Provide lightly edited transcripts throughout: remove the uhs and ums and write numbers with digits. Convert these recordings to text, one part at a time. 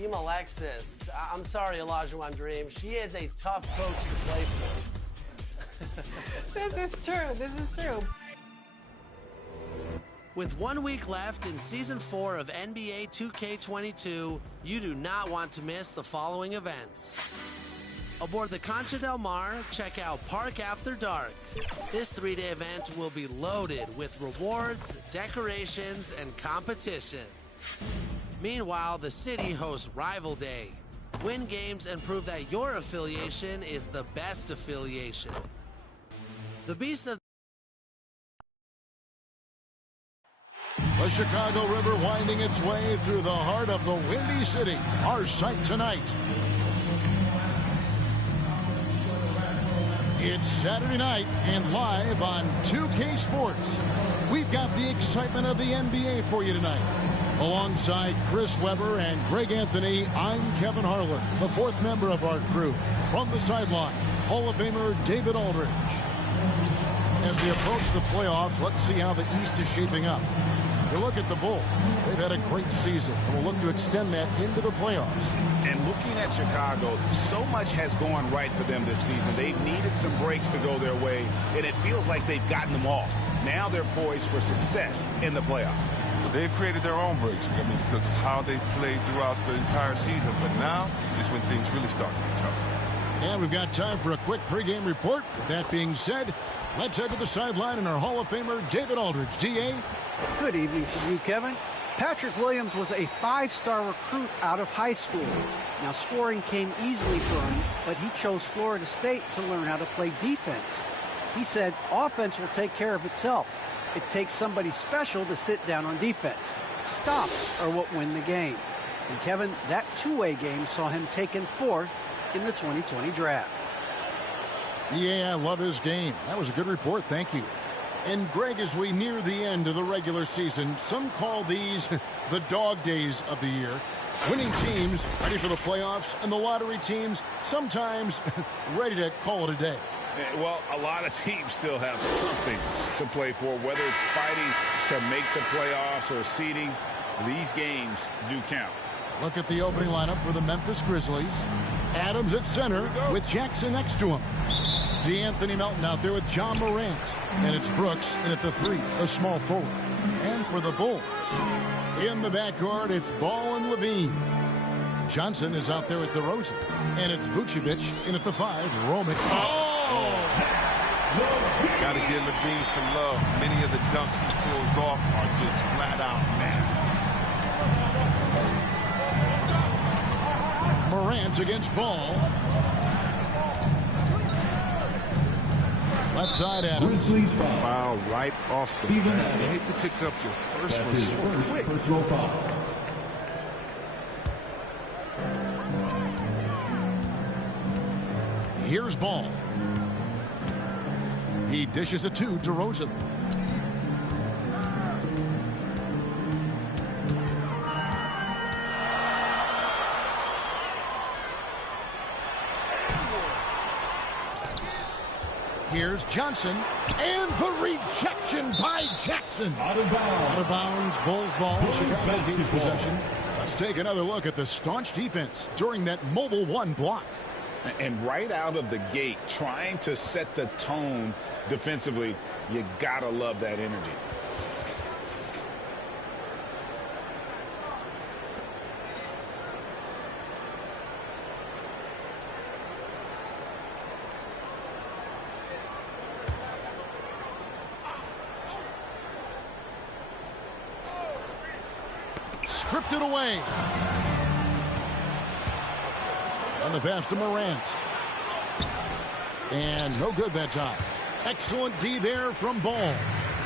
Team Alexis. I'm sorry, Olajuwon Dream. She is a tough coach to play for. This is true. This is true. With 1 week left in Season 4 of NBA 2K22, you do not want to miss the following events. Aboard the Concha Del Mar, check out Park After Dark. This 3-day event will be loaded with rewards, decorations, and competition. Meanwhile, the city hosts Rival Day. Win games and prove that your affiliation is the best affiliation. The Beast of the Chicago River winding its way through the heart of the Windy City. Our sight tonight. It's Saturday night and live on 2K Sports. We've got the excitement of the NBA for you tonight. Alongside Chris Webber and Greg Anthony, I'm Kevin Harlan, the fourth member of our crew. From the sideline, Hall of Famer David Aldridge. As we approach the playoffs, let's see how the East is shaping up. You look at the Bulls. They've had a great season, and we'll look to extend that into the playoffs. And looking at Chicago, so much has gone right for them this season. They've needed some breaks to go their way, and it feels like they've gotten them all. Now they're poised for success in the playoffs. They've created their own breaks, because of how they've played throughout the entire season. But now is when things really start to be tough. And we've got time for a quick pregame report. With that being said, let's head to the sideline and our Hall of Famer, David Aldridge. D.A. Good evening to you, Kevin. Patrick Williams was a 5-star recruit out of high school. Now, scoring came easily for him, but he chose Florida State to learn how to play defense. He said offense will take care of itself. It takes somebody special to sit down on defense. Stops are what win the game. And, Kevin, that two-way game saw him taken 4th in the 2020 draft. Yeah, I love his game. That was a good report. Thank you. And, Greg, as we near the end of the regular season, some call these the dog days of the year. Winning teams ready for the playoffs, and the lottery teams sometimes ready to call it a day. Well, a lot of teams still have something to play for, whether it's fighting to make the playoffs or seeding. These games do count. Look at the opening lineup for the Memphis Grizzlies. Adams at center with Jackson next to him. DeAnthony Melton out there with John Morant. And it's Brooks in at the 3, a small forward. And for the Bulls, in the backcourt, it's Ball and Levine. Johnson is out there at DeRozan. And it's Vucevic in at the 5, Roman. Got to give Levine some love. Many of the dunks he pulls off are just flat out nasty. Morant against Ball. Left side, Adams. Foul right off the bat. You hate to pick up your first one so quick. Personal foul. Here's Ball. He dishes it to DeRozan. Here's Johnson, and the rejection by Jackson. Out of bounds. Out of bounds, Bulls ball, Chicago keeps possession. Let's take another look at the staunch defense during that mobile 1 block. And right out of the gate, trying to set the tone defensively, you gotta love that energy. Stripped it away. And the pass to Morant. And no good that time. Excellent D there from Ball.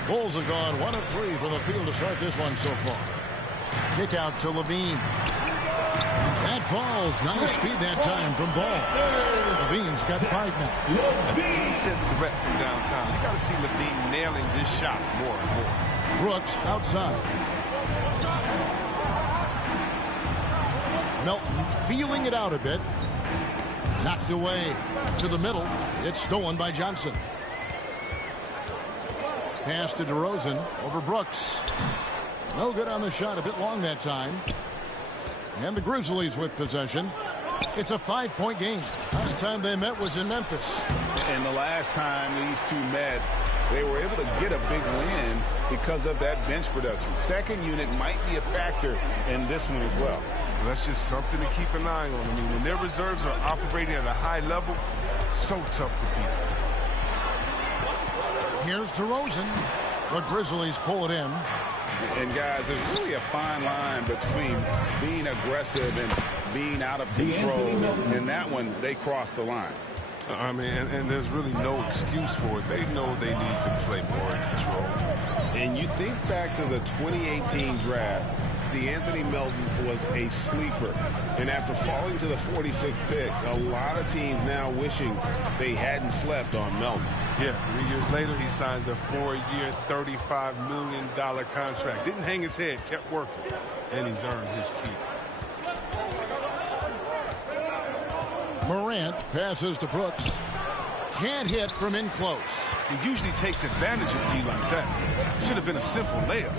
Bulls have gone 1 of 3 from the field to start this one so far. Kick out to Levine. That falls. Nice feed that time from Ball. Levine's got 5 now. A decent threat from downtown. You got to see Levine nailing this shot more and more. Brooks outside. Melton feeling it out a bit. Knocked away to the middle. It's stolen by Johnson. Pass to DeRozan over Brooks. No good on the shot. A bit long that time. And the Grizzlies with possession. It's a 5-point game. Last time they met was in Memphis. And the last time these two met, they were able to get a big win because of that bench production. Second unit might be a factor in this one as well. That's just something to keep an eye on. I mean, when their reserves are operating at a high level, so tough to beat. Here's DeRozan. The Grizzlies pull it in. And guys, there's really a fine line between being aggressive and being out of control. In that one, they crossed the line. I mean, and there's really no excuse for it. They know they need to play more in control. And you think back to the 2018 draft, Anthony Melton was a sleeper. And after falling to the 46th pick, a lot of teams now wishing they hadn't slept on Melton. Yeah, 3 years later, he signs a 4-year, $35 million contract. Didn't hang his head, kept working, and he's earned his keep. Morant passes to Brooks. Can't hit from in close. He usually takes advantage of D like that. Should have been a simple layup.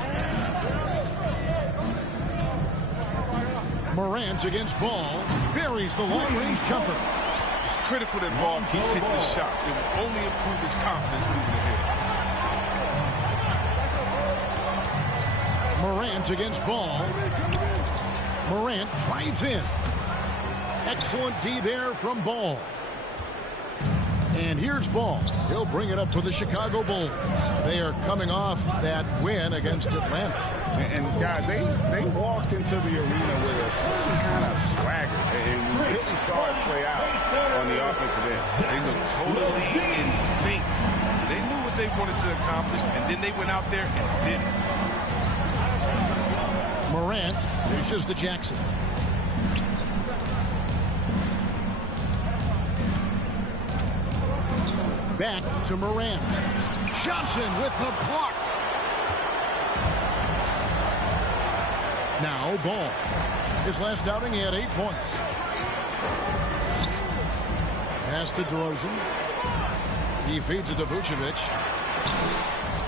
Morant against Ball. Buries the long-range jumper. It's critical that Ball keeps hitting the shot. It will only improve his confidence moving ahead. Morant against Ball. Morant drives in. Excellent D there from Ball. And here's Ball. He'll bring it up for the Chicago Bulls. They are coming off that win against Atlanta. And guys, they walked into the arena with a certain kind of swagger. And we really saw it play out on the offensive end. They looked totally in sync. They knew what they wanted to accomplish, and then they went out there and did it. Morant reaches to Jackson. Back to Morant. Johnson with the block. Now Ball. His last outing, he had 8 points. Pass to DeRozan. He feeds it to Vucevic.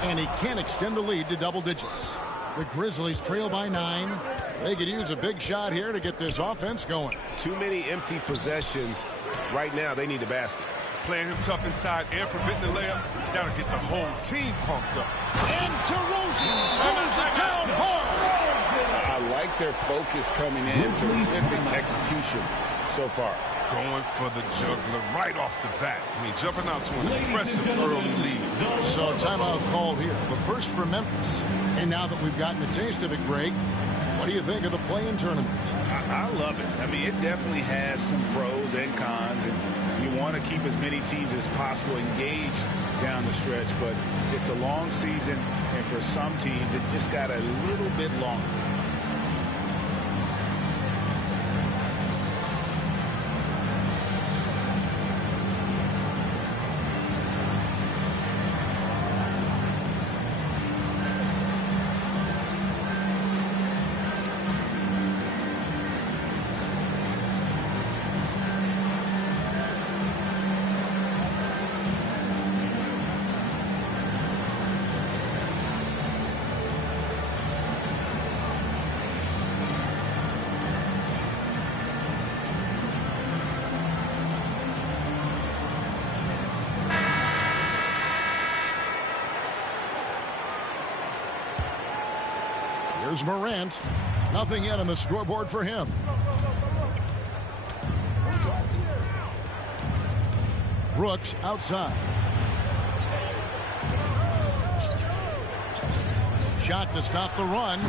And he can't extend the lead to double digits. The Grizzlies trail by 9. They could use a big shot here to get this offense going. Too many empty possessions. Right now, they need a basket. Playing him tough inside and preventing the layup. Got to get the whole team pumped up. And DeRozan throws it down hard. I like their focus coming in to execution so far. Going for the juggler right off the bat. I mean, jumping out to an impressive early lead. So timeout called here. The first for Memphis. And now that we've gotten a taste of it, Greg, what do you think of the play-in tournament? I love it. I mean, it definitely has some pros and cons, and you want to keep as many teams as possible engaged down the stretch, but it's a long season, and for some teams, it just got a little bit longer. Here's Morant. Nothing yet on the scoreboard for him. Brooks outside. Shot to stop the run.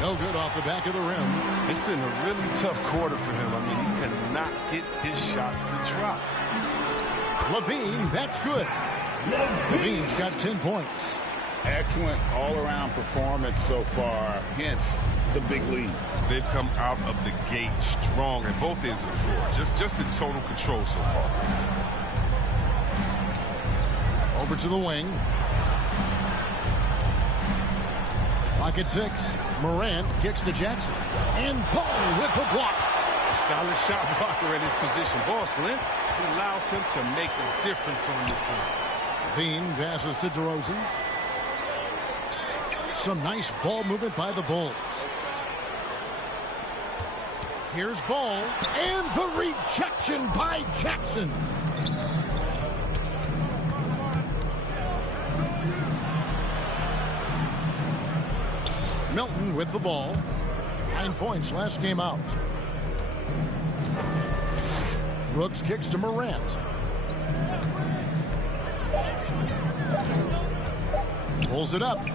No good off the back of the rim. It's been a really tough quarter for him. I mean, he cannot get his shots to drop. Levine, that's good. Levine's got 10 points. Excellent all-around performance so far, hence the big lead. They've come out of the gate strong at both ends of the floor. Just in total control so far. Over to the wing. Lock at 6. Morant kicks to Jackson. And Ball with the block. A solid shot blocker at his position. Ball's length allows him to make a difference on this one. Bean passes to DeRozan. Some nice ball movement by the Bulls. Here's Ball, and the rejection by Jackson. Milton with the ball. 9 points last game out. Brooks kicks to Morant. Pulls it up.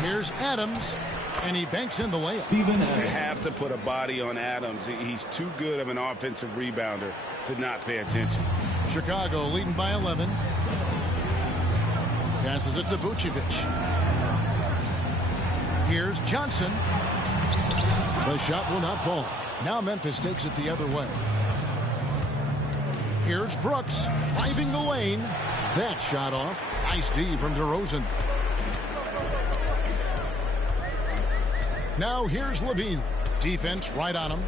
Here's Adams, and he banks in the layup. You have to put a body on Adams. He's too good of an offensive rebounder to not pay attention. Chicago leading by 11. Passes it to Vucevic. Here's Johnson. The shot will not fall. Now Memphis takes it the other way. Here's Brooks driving the lane. That shot off. Nice D from DeRozan. Now here's Levine. Defense right on him.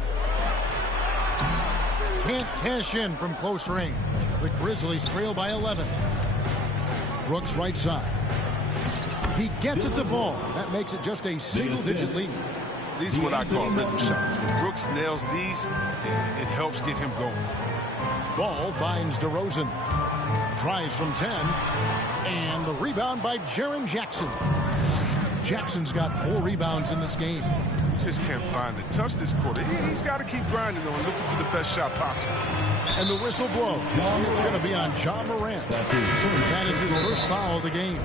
Can't cash in from close range. The Grizzlies trail by 11. Brooks right side. He gets it to Ball. That makes it just a single-digit lead. These are what I call rhythm shots. When Brooks nails these, it helps get him going. Ball finds DeRozan. Tries from 10. And the rebound by Jaren Jackson. Jackson's got 4 rebounds in this game. He just can't find the touch this quarter. He's got to keep grinding, though, and looking for the best shot possible. And the whistle blows. It's going to be on John Morant. That is his first foul of the game.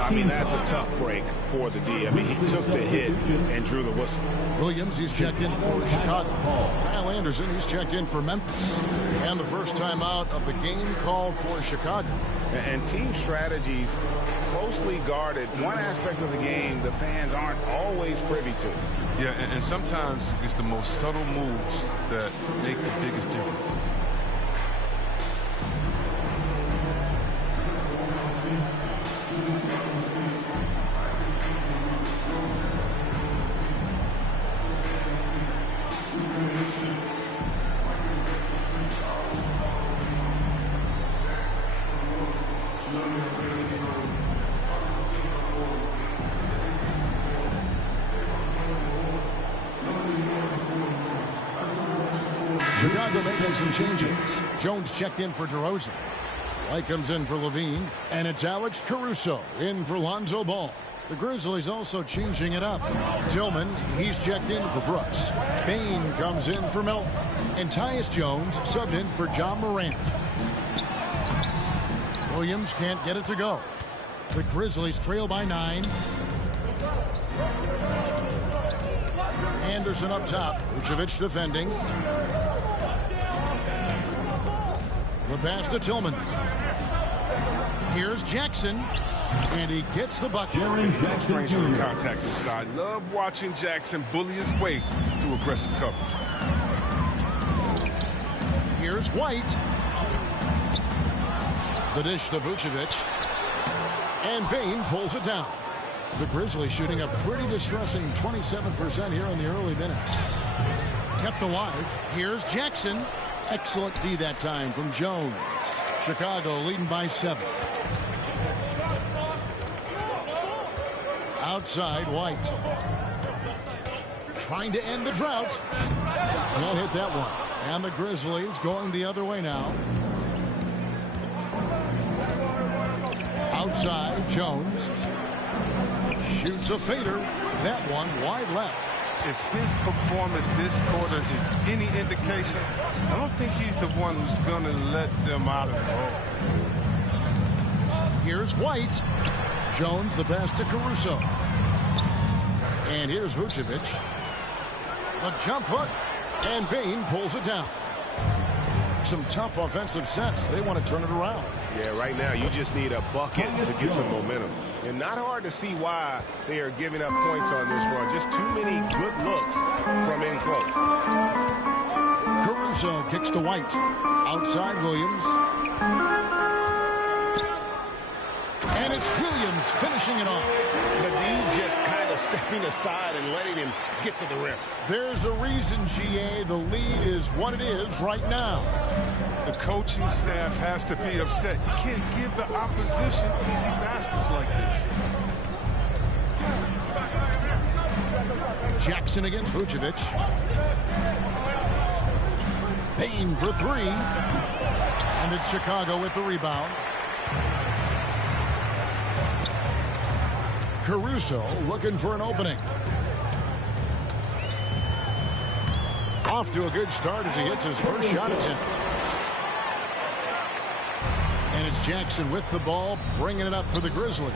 I mean, that's a tough break for the D. I mean, he took the hit and drew the whistle. Williams, he's checked in for Chicago. Kyle Anderson, he's checked in for Memphis. And the first time out of the game called for Chicago. And team strategies closely guarded. One aspect of the game the fans aren't always privy to. Yeah, and sometimes it's the most subtle moves that make the biggest difference. Chicago making some changes. Jones checked in for DeRozan. White comes in for Levine. And it's Alex Caruso in for Lonzo Ball. The Grizzlies also changing it up. Tillman, he's checked in for Brooks. Bain comes in for Milton. And Tyus Jones subbed in for John Morant. Williams can't get it to go. The Grizzlies trail by 9. Anderson up top. Vucevic defending. The pass to Tillman. Here's Jackson. And he gets the bucket. Strange on the contact inside. Love watching Jackson bully his way through aggressive cover. Here's White. The dish to Vucevic. And Bain pulls it down. The Grizzlies shooting a pretty distressing 27% here in the early minutes. Kept alive. Here's Jackson. Excellent D that time from Jones. Chicago leading by 7. Outside, White. Trying to end the drought. He'll hit that one. And the Grizzlies going the other way now. Outside, Jones. Shoots a fader. That one wide left. If his performance this quarter is any indication, I don't think he's the one who's going to let them out of the hole. Here's White. Jones, the pass to Caruso. And here's Vucevic. The jump hook. And Bain pulls it down. Some tough offensive sets. They want to turn it around. Yeah, right now you just need a bucket to get some momentum. And not hard to see why they are giving up points on this run. Just too many good looks from in close. Caruso kicks to White. Outside Williams. And it's Williams finishing it off. The D just kind of stepping aside and letting him get to the rim. There's a reason, GA, the lead is what it is right now. The coaching staff has to be upset. You can't give the opposition easy baskets like this. Jackson against Vucevic. Payne for three. And it's Chicago with the rebound. Caruso looking for an opening. Off to a good start as he hits his first shot attempt. And it's Jackson with the ball, bringing it up for the Grizzlies.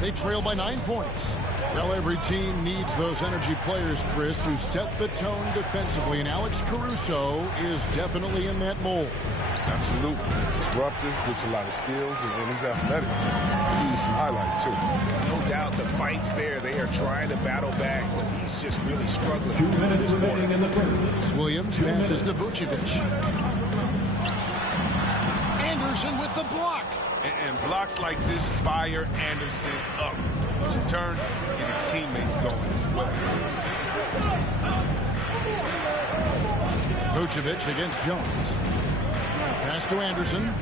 They trail by 9 points. Well, every team needs those energy players, Chris, who set the tone defensively. And Alex Caruso is definitely in that mold. Absolutely. He's disruptive, gets a lot of steals, and he's athletic. He needs some highlights, too. No doubt the fight's there. They are trying to battle back, but he's just really struggling. 2 minutes remaining in the first. Williams passes to Vucevic. Anderson with the block. And blocks like this fire Anderson up. Which in turn, get his teammates going as well. Vucevic against Jones. Pass to Anderson.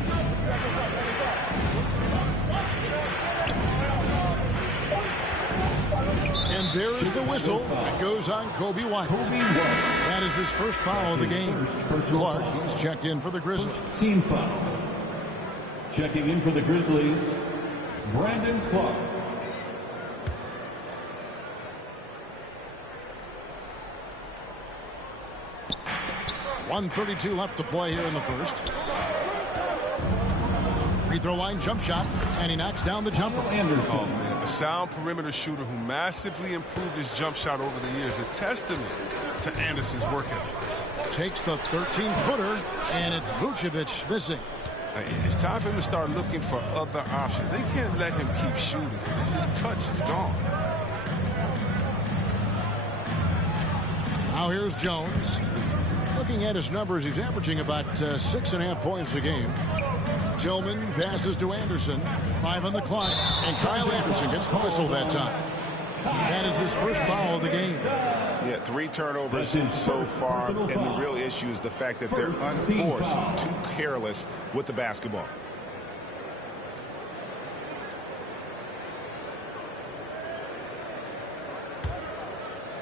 And there is the whistle. It goes on Kobe White. That is his first foul of the game. Clark, he's checked in for the Grizzlies. Team foul. Checking in for the Grizzlies, Brandon Clark. .132 left to play here in the first. Free throw line jump shot, and he knocks down the jumper. Anderson. Oh, man. A sound perimeter shooter who massively improved his jump shot over the years. A testament to Anderson's work ethic. Takes the 13-footer, and it's Vucevic missing. It's time for him to start looking for other options. They can't let him keep shooting. His touch is gone. Now here's Jones. Looking at his numbers, he's averaging about 6.5 points a game. Tillman passes to Anderson. 5 on the clock. And Kyle Anderson gets the whistle that time. That is his first foul of the game. Yeah, 3 turnovers so far, and the real issue is the fact that they're unforced, too careless with the basketball.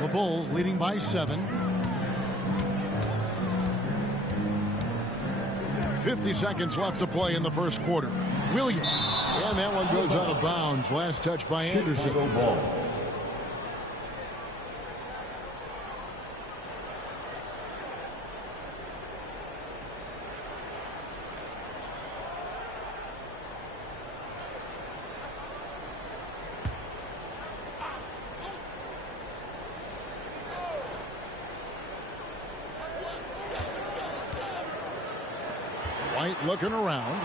The Bulls leading by 7. 50 seconds left to play in the first quarter. Williams, and that one goes out of bounds. Last touch by Anderson. White looking around.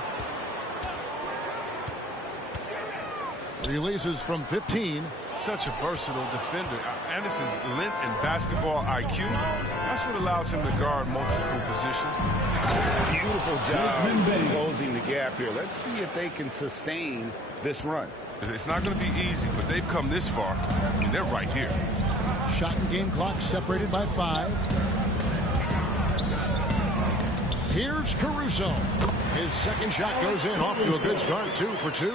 Releases from 15. Such a versatile defender. Anderson's length and basketball IQ, that's what allows him to guard multiple positions. Beautiful job closing the gap here. Let's see if they can sustain this run. It's not going to be easy, but they've come this far, and they're right here. Shot and game clock separated by 5. Here's Caruso. His second shot goes in, off to a good start, 2 for 2.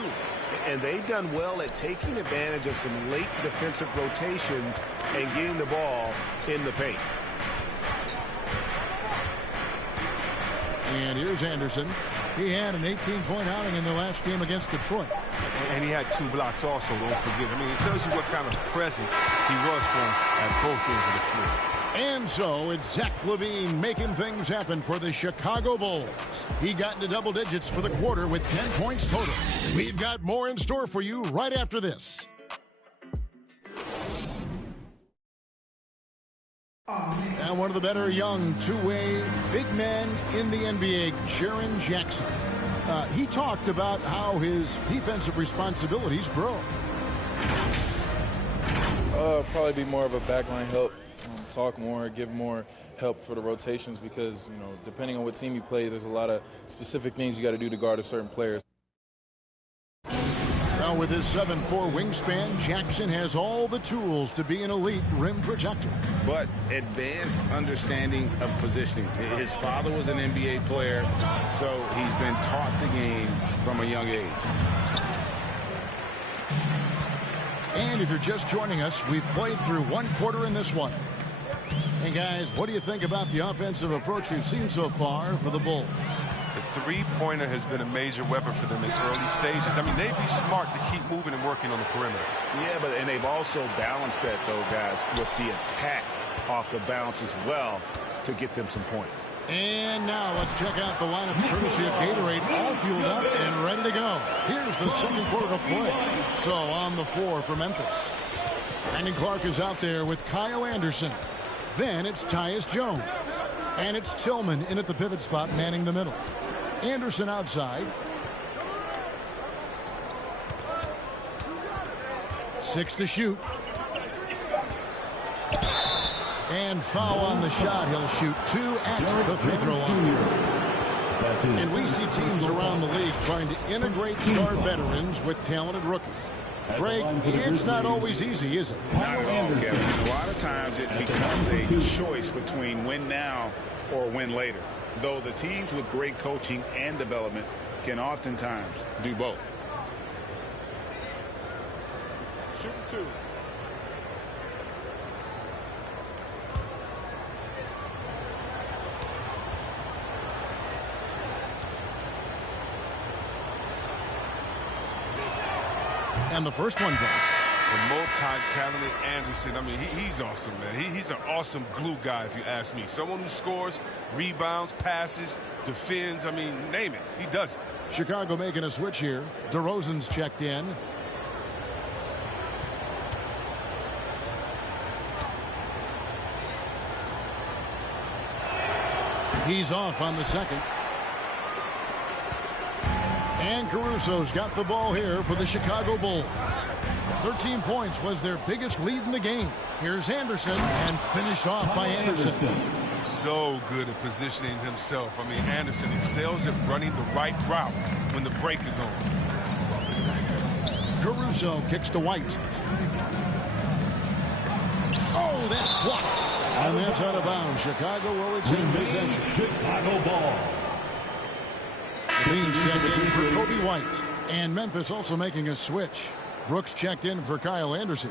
And they've done well at taking advantage of some late defensive rotations and getting the ball in the paint. And here's Anderson. He had an 18-point outing in the last game against Detroit. And he had 2 blocks also, don't forget. I mean, it tells you what kind of presence he was for him at both ends of the floor. And so it's Zach LaVine making things happen for the Chicago Bulls. He got into double digits for the quarter with 10 points total. We've got more in store for you right after this. And one of the better young two-way big men in the NBA, Jaren Jackson. He talked about how his defensive responsibilities grow. Probably be more of a backline help. Talk more, give more help for the rotations because, you know, depending on what team you play, there's a lot of specific things you got to do to guard a certain player. Now with his 7'4" wingspan, Jackson has all the tools to be an elite rim protector. But advanced understanding of positioning. His father was an NBA player, so he's been taught the game from a young age. And if you're just joining us, we've played through one quarter in this one. Hey, guys, what do you think about the offensive approach we've seen so far for the Bulls? The three-pointer has been a major weapon for them in early stages. I mean, they'd be smart to keep moving and working on the perimeter. Yeah, and they've also balanced that, though, guys, with the attack off the bounce as well to get them some points. And now let's check out the lineups courtesy of Gatorade, all fueled up and ready to go. Here's the second quarter of play. So on the floor for Memphis, Brandon Clark is out there with Kyle Anderson. Then it's Tyus Jones. And it's Tillman in at the pivot spot, manning the middle. Anderson outside. 6 to shoot. And foul on the shot. He'll shoot 2 at the free throw line. And we see teams around the league trying to integrate star veterans with talented rookies. Greg, it's not always easy, is it? Not at all, Kevin. A lot of times it becomes a choice between win now or win later. Though the teams with great coaching and development can oftentimes do both. Shoot 2. And the first one drops. The multi-talented Anderson, I mean, he's awesome, man. He's an awesome glue guy, if you ask me. Someone who scores, rebounds, passes, defends. I mean, name it. He does it. Chicago making a switch here. DeRozan's checked in. He's off on the second. And Caruso's got the ball here for the Chicago Bulls. 13 points was their biggest lead in the game. Here's Anderson, and finished off by Anderson. So good at positioning himself. I mean, Anderson excels at running the right route when the break is on. Caruso kicks to White. Oh, that's blocked. And that's out of bounds. Chicago will retain possession. Chicago ball. Leans checked in for Kobe White. And Memphis also making a switch. Brooks checked in for Kyle Anderson.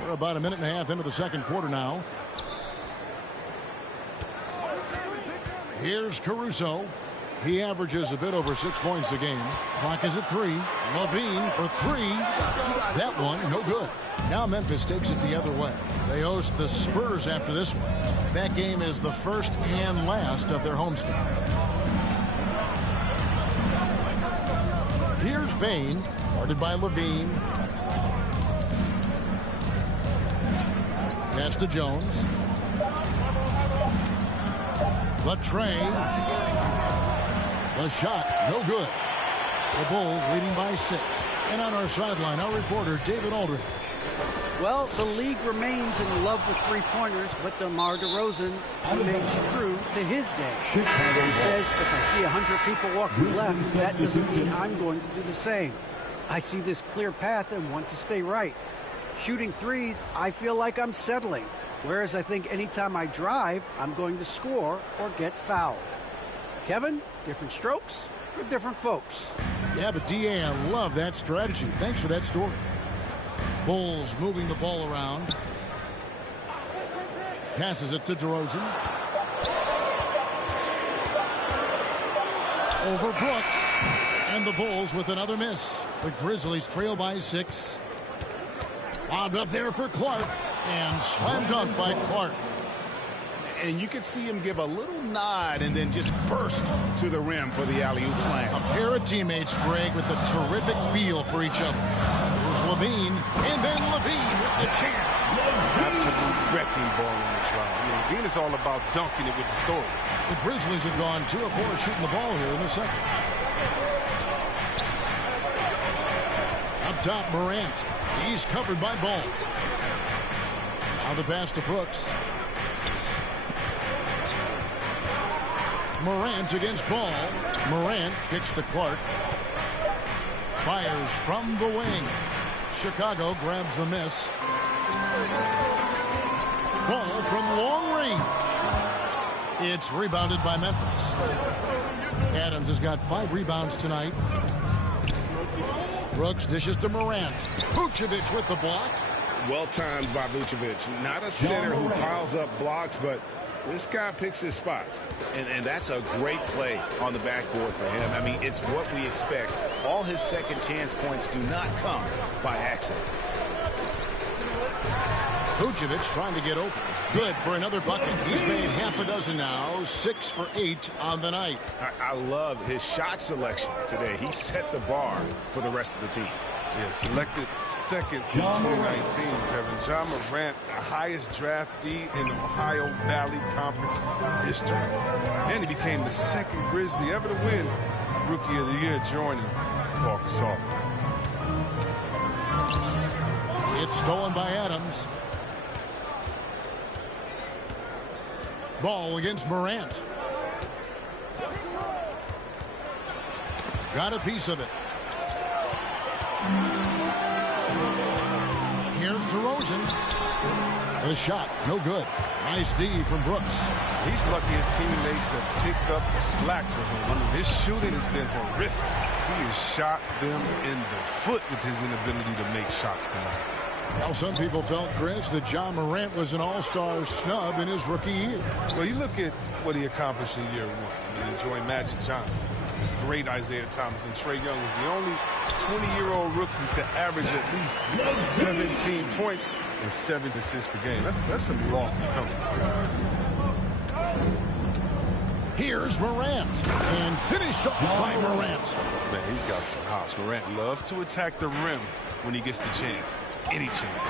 We're about a minute and a half into the second quarter now. Here's Caruso. He averages a bit over 6 points a game. Clock is at 3. Levine for 3. That one, no good. Now Memphis takes it the other way. They host the Spurs after this one. That game is the first and last of their homestand. Here's Bain, guarded by Levine. Pass to Jones. The tray. The shot, no good. The Bulls leading by 6. And on our sideline, our reporter, David Aldridge. Well, the league remains in love with three-pointers, but DeMar DeRozan remains true to his game. He says, if I see 100 people walking left, that doesn't mean I'm going to do the same. I see this clear path and want to stay right. Shooting threes, I feel like I'm settling. Whereas I think anytime I drive, I'm going to score or get fouled. Kevin, different strokes for different folks. Yeah, but D.A., I love that strategy. Thanks for that story. Bulls moving the ball around. Passes it to DeRozan. Over Brooks. And the Bulls with another miss. The Grizzlies trail by 6. Lobbed up there for Clark. And slam dunk by Clark. And you could see him give a little nod and then just burst to the rim for the alley-oop slam. A pair of teammates, Greg, with a terrific feel for each other. Here's Levine, and then Levine with the jam. Absolute wrecking ball in the drive. You know, Levine is all about dunking it with authority. The Grizzlies have gone 2 of 4 shooting the ball here in the second. Up top, Morant. He's covered by Ball. Now the pass to Brooks. Morant against Ball. Morant kicks to Clark. Fires from the wing. Chicago grabs the miss. Ball from long range. It's rebounded by Memphis. Adams has got 5 rebounds tonight. Brooks dishes to Morant. Vucevic with the block. Well timed by Vucevic. Not a center who piles up blocks, but this guy picks his spots. And that's a great play on the backboard for him. I mean, it's what we expect. All his second chance points do not come by accident. Vucevic trying to get open. Good for another bucket. He's made half a dozen now. 6 for 8 on the night. I love his shot selection today. He set the bar for the rest of the team. Yeah, selected second in 2019, Kevin. Ja Morant, the highest draftee in Ohio Valley Conference history. And he became the second Grizzly ever to win Rookie of the Year, joining Paul Gasol. It's stolen by Adams. Ball against Morant. Got a piece of it. Here's DeRozan. The shot, no good. Nice D from Brooks. He's lucky his teammates have picked up the slack for him. I mean, his shooting has been horrific. He has shot them in the foot with his inability to make shots tonight. Well, some people felt, Chris, that Ja Morant was an all-star snub in his rookie year. Well, you look at what he accomplished in year 1. I mean, enjoying Magic Johnson, great Isaiah Thomas, and Trae Young was the only 20-year-old rookies to average at least 17 points and 7 assists per game. That's some lofty coming. Here's Morant, and finished off by Morant. Man, he's got some hops. Morant loves to attack the rim when he gets the chance. Any chance.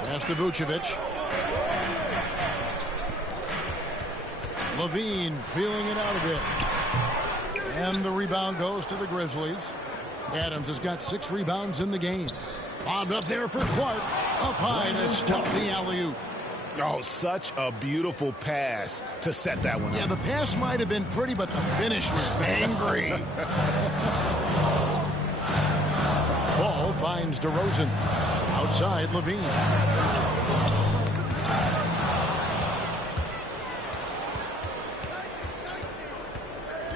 Pass to Vucevic. Levine feeling it out a bit. And the rebound goes to the Grizzlies. Adams has got 6 rebounds in the game. Bombed up there for Clark. Up high to stuff the alley-oop. Oh, such a beautiful pass to set that one up. Yeah, the pass might have been pretty, but the finish was angry. Ball finds DeRozan. Outside, Levine.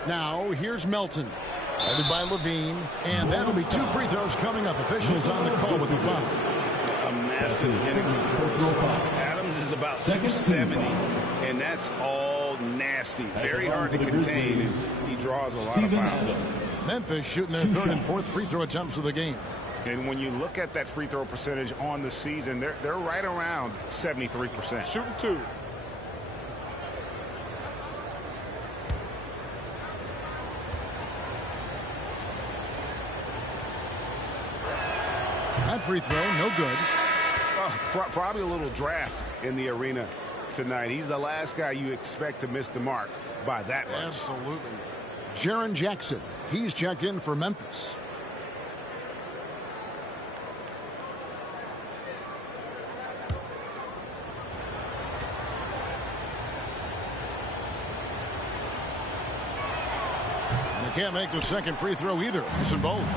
Now, here's Melton. Headed by Levine. And that'll be 2 free throws coming up. Officials on the call with the foul. A massive Adams is about 270, and that's all nasty. Very hard to contain, and he draws a lot of fouls. Memphis shooting their 3rd and 4th free throw attempts of the game. And when you look at that free throw percentage on the season, they're right around 73%. Shooting 2. That free throw, no good. Probably a little draft in the arena tonight. He's the last guy you expect to miss the mark by that much. Absolutely. Jaren Jackson, he's checked in for Memphis. And they can't make the second free throw either. Missing both.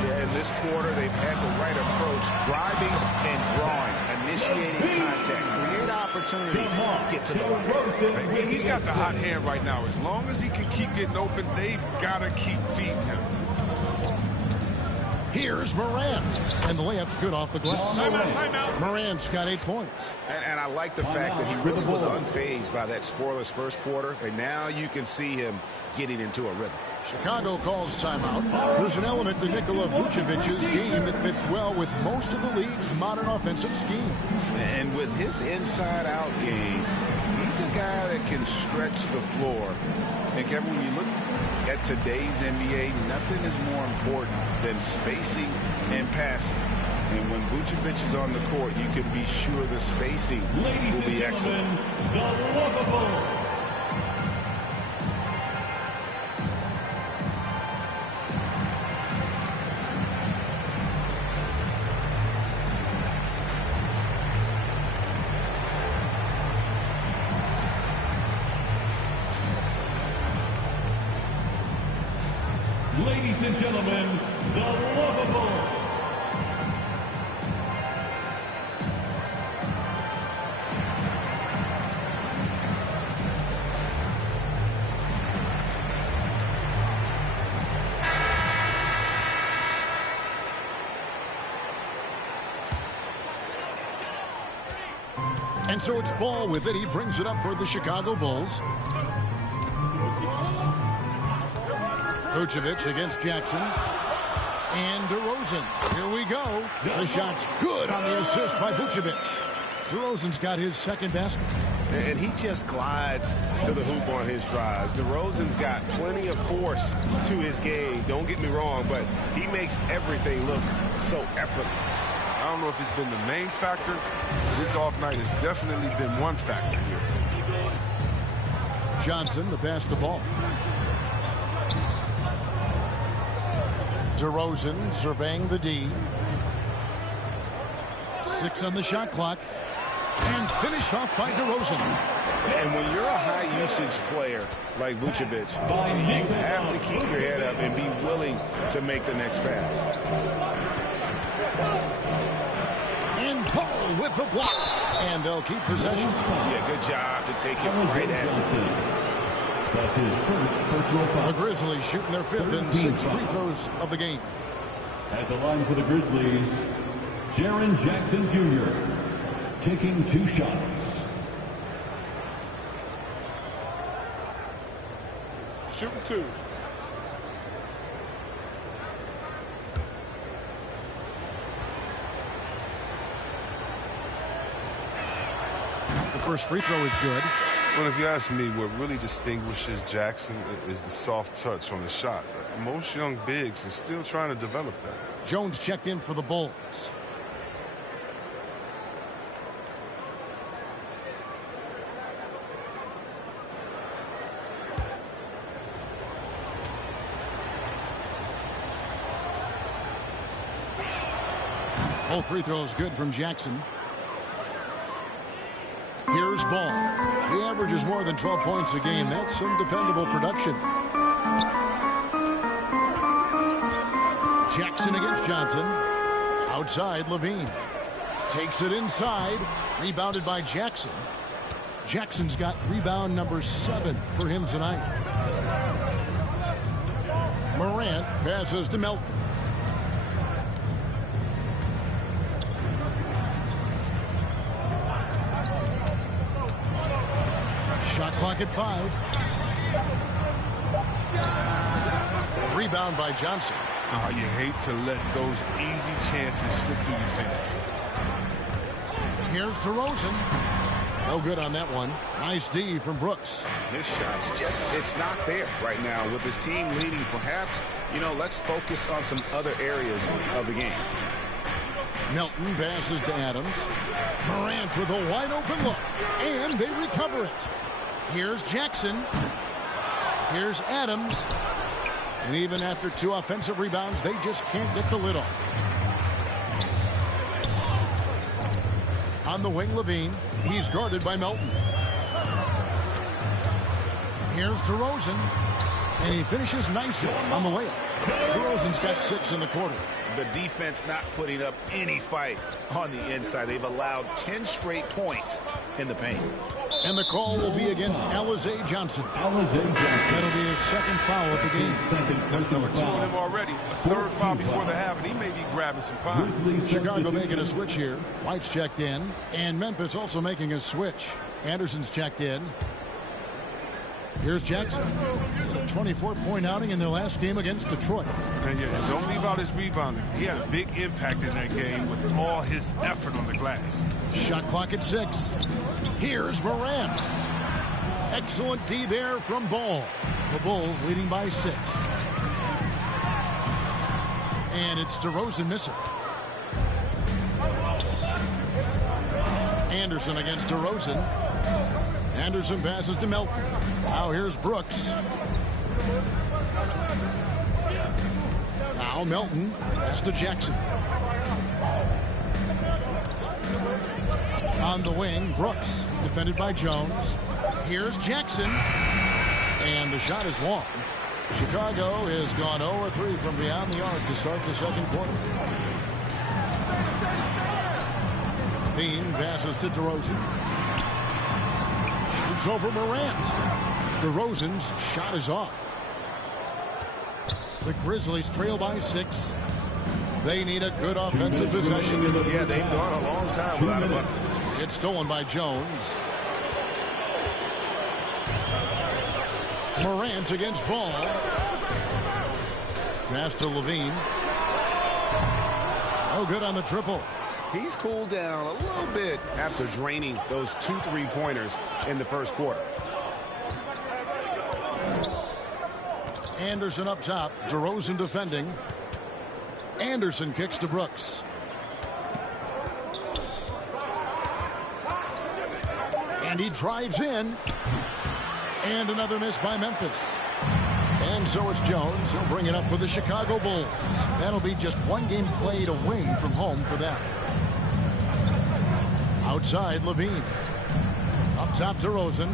Yeah, in this quarter, they've had the right approach, driving and drawing, initiating contact, create opportunities, get to the line. He's got the hot hand right now. As long as he can keep getting open, they've got to keep feeding him. Here's Morant. And the layup's good off the glass. Timeout. Morant's got 8 points. And I like the fact that he really was unfazed by that scoreless first quarter. And now you can see him getting into a rhythm. Chicago calls timeout. There's an element to Nikola Vucevic's game that fits well with most of the league's modern offensive scheme. And with his inside-out game, he's a guy that can stretch the floor. And Kevin, when you look at today's NBA, nothing is more important than spacing and passing. And when Vucevic is on the court, you can be sure the spacing will be excellent. The lovable. Ladies and gentlemen, the lovable. And so it's Ball with it. He brings it up for the Chicago Bulls. Vucevic against Jackson. And DeRozan. Here we go. The shot's good on the assist by Vucevic. DeRozan's got his second basket. And he just glides to the hoop on his drives. DeRozan's got plenty of force to his game. Don't get me wrong, but he makes everything look so effortless. I don't know if it's been the main factor. This off night has definitely been one factor here. Johnson, the pass the ball. DeRozan surveying the D. 6 on the shot clock. And finished off by DeRozan. And when you're a high-usage player like Vucevic, you have to keep your head up and be willing to make the next pass. And Paul with the block. And they'll keep possession. Yeah, good job to take it right at the feet. That's his first personal foul. The Grizzlies shooting their 5th and 6th free throws of the game. At the line for the Grizzlies, Jaren Jackson Jr. taking 2 shots. Shooting 2. The first free throw is good. Well, if you ask me, what really distinguishes Jackson is the soft touch on the shot. Most young bigs are still trying to develop that. Jones checked in for the Bulls. Both free throws good from Jackson. Here's Ball. He averages more than 12 points a game. That's some dependable production. Jackson against Johnson. Outside, Levine. Takes it inside. Rebounded by Jackson. Jackson's got rebound number 7 for him tonight. Morant passes to Melton. Shot clock at 5. Rebound by Johnson. Oh, you hate to let those easy chances slip through your fingers. Here's DeRozan. No good on that one. Nice D from Brooks. His shot's just, it's not there right now. With his team leading, perhaps, let's focus on some other areas of the game. Melton passes to Adams. Morant with a wide open look. And they recover it. Here's Jackson. Here's Adams. And even after 2 offensive rebounds, they just can't get the lid off. On the wing, Levine. He's guarded by Melton. Here's DeRozan. And he finishes nicely on the layup. DeRozan's got 6 in the quarter. The defense not putting up any fight on the inside. They've allowed 10 straight points in the paint. And the call will be against Alizé Johnson. That'll be his second foul of the game. That's number 2 on him already. A 3rd foul before the half, and he may be grabbing some pine. Chicago making a switch here. White's checked in. And Memphis also making a switch. Anderson's checked in. Here's Jackson. A 24-point outing in their last game against Detroit. And don't leave out his rebounding. He had a big impact in that game with all his effort on the glass. Shot clock at 6. Here's Morant. Excellent D there from Ball. The Bulls leading by 6. And it's DeRozan missing. Anderson against DeRozan. Anderson passes to Melton. Now here's Brooks. Now Melton pass to Jackson. On the wing, Brooks, defended by Jones. Here's Jackson. And the shot is long. Chicago has gone 0-3 from beyond the arc to start the second quarter. Bean passes to DeRozan. Shoots over Morant. DeRozan's shot is off. The Grizzlies trail by 6. They need a good offensive possession. Yeah, they've gone a long time without a bucket. It's stolen by Jones. Morant against Ball. Pass to Levine. Oh, good on the triple. He's cooled down a little bit after draining those 2 3-pointers in the first quarter. Anderson up top. DeRozan defending. Anderson kicks to Brooks. And he drives in. And another miss by Memphis. And so it's Jones. He'll bring it up for the Chicago Bulls. That'll be just one game played away from home for them. Outside, Levine. Up top, DeRozan.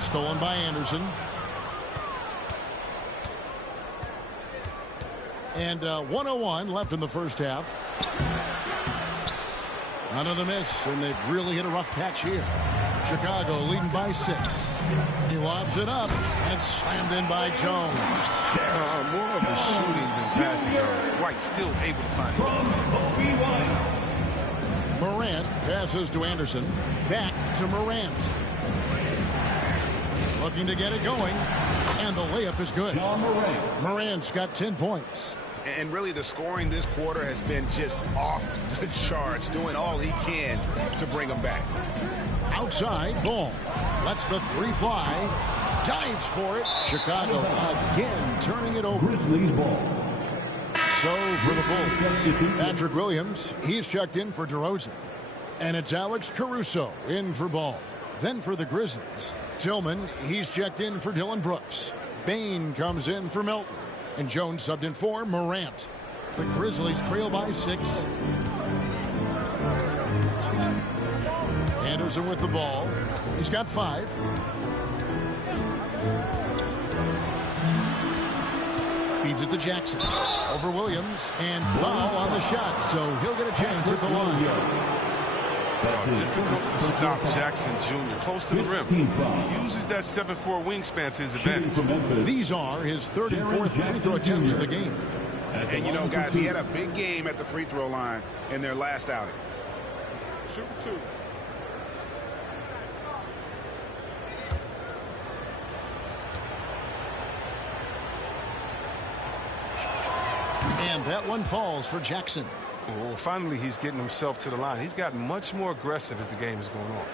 Stolen by Anderson. And 1:01 left in the first half. Another miss, and they've really hit a rough patch here. Chicago leading by 6. He lobs it up and slammed in by Jones. More of a shooting than passing guard. White still able to find it. Morant passes to Anderson. Back to Morant. Looking to get it going. And the layup is good. Morant's got 10 points. And really the scoring this quarter has been just off the charts, doing all he can to bring them back. Outside, Ball lets the 3 fly. Dives for it. Chicago again turning it over. Grizzlies ball. So for the Bulls, Patrick Williams, he's checked in for DeRozan. And it's Alex Caruso in for Ball. Then for the Grizzlies, Tillman, he's checked in for Dylan Brooks. Bain comes in for Melton. And Jones subbed in for Morant. The Grizzlies trail by 6. Anderson with the ball. He's got 5. Feeds it to Jackson. Over Williams. And foul on the shot. So he'll get a chance at the line. Difficult to stop Jackson Jr. close to the rim. He uses that 7'4" wingspan to his advantage. These are his 3rd and 4th free throw attempts of the game. And you know, guys, he had a big game at the free throw line in their last outing. Shoot 2. And that one falls for Jackson. Well, finally, he's getting himself to the line. He's gotten much more aggressive as the game is going on.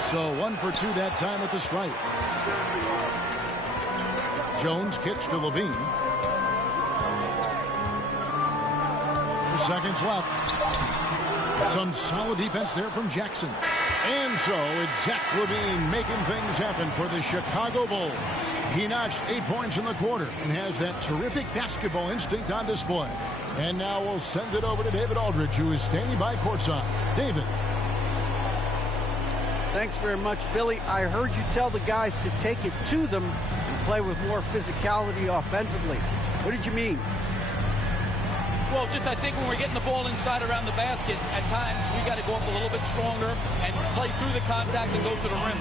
So 1 for 2 that time at the stripe. Jones kicks to Levine. 4 seconds left. Some solid defense there from Jackson. And so it's Zach LaVine making things happen for the Chicago Bulls. He notched 8 points in the quarter and has that terrific basketball instinct on display. And now we'll send it over to David Aldridge, who is standing by courtside. David. Thanks very much, Billy. I heard you tell the guys to take it to them and play with more physicality offensively. What did you mean? Well, just I think when we're getting the ball inside around the basket, at times we got to go up a little bit stronger and play through the contact and go to the rim.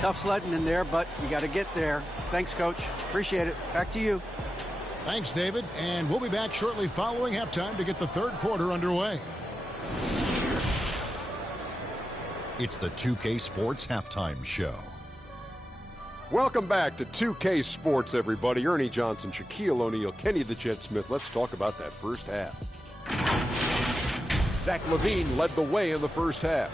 Tough sledding in there, but you got to get there. Thanks, Coach. Appreciate it. Back to you. Thanks, David. And we'll be back shortly following halftime to get the 3rd quarter underway. It's the 2K Sports Halftime Show. Welcome back to 2K Sports, everybody. Ernie Johnson, Shaquille O'Neal, Kenny the Jet Smith. Let's talk about that first half. Zach LaVine led the way in the first half.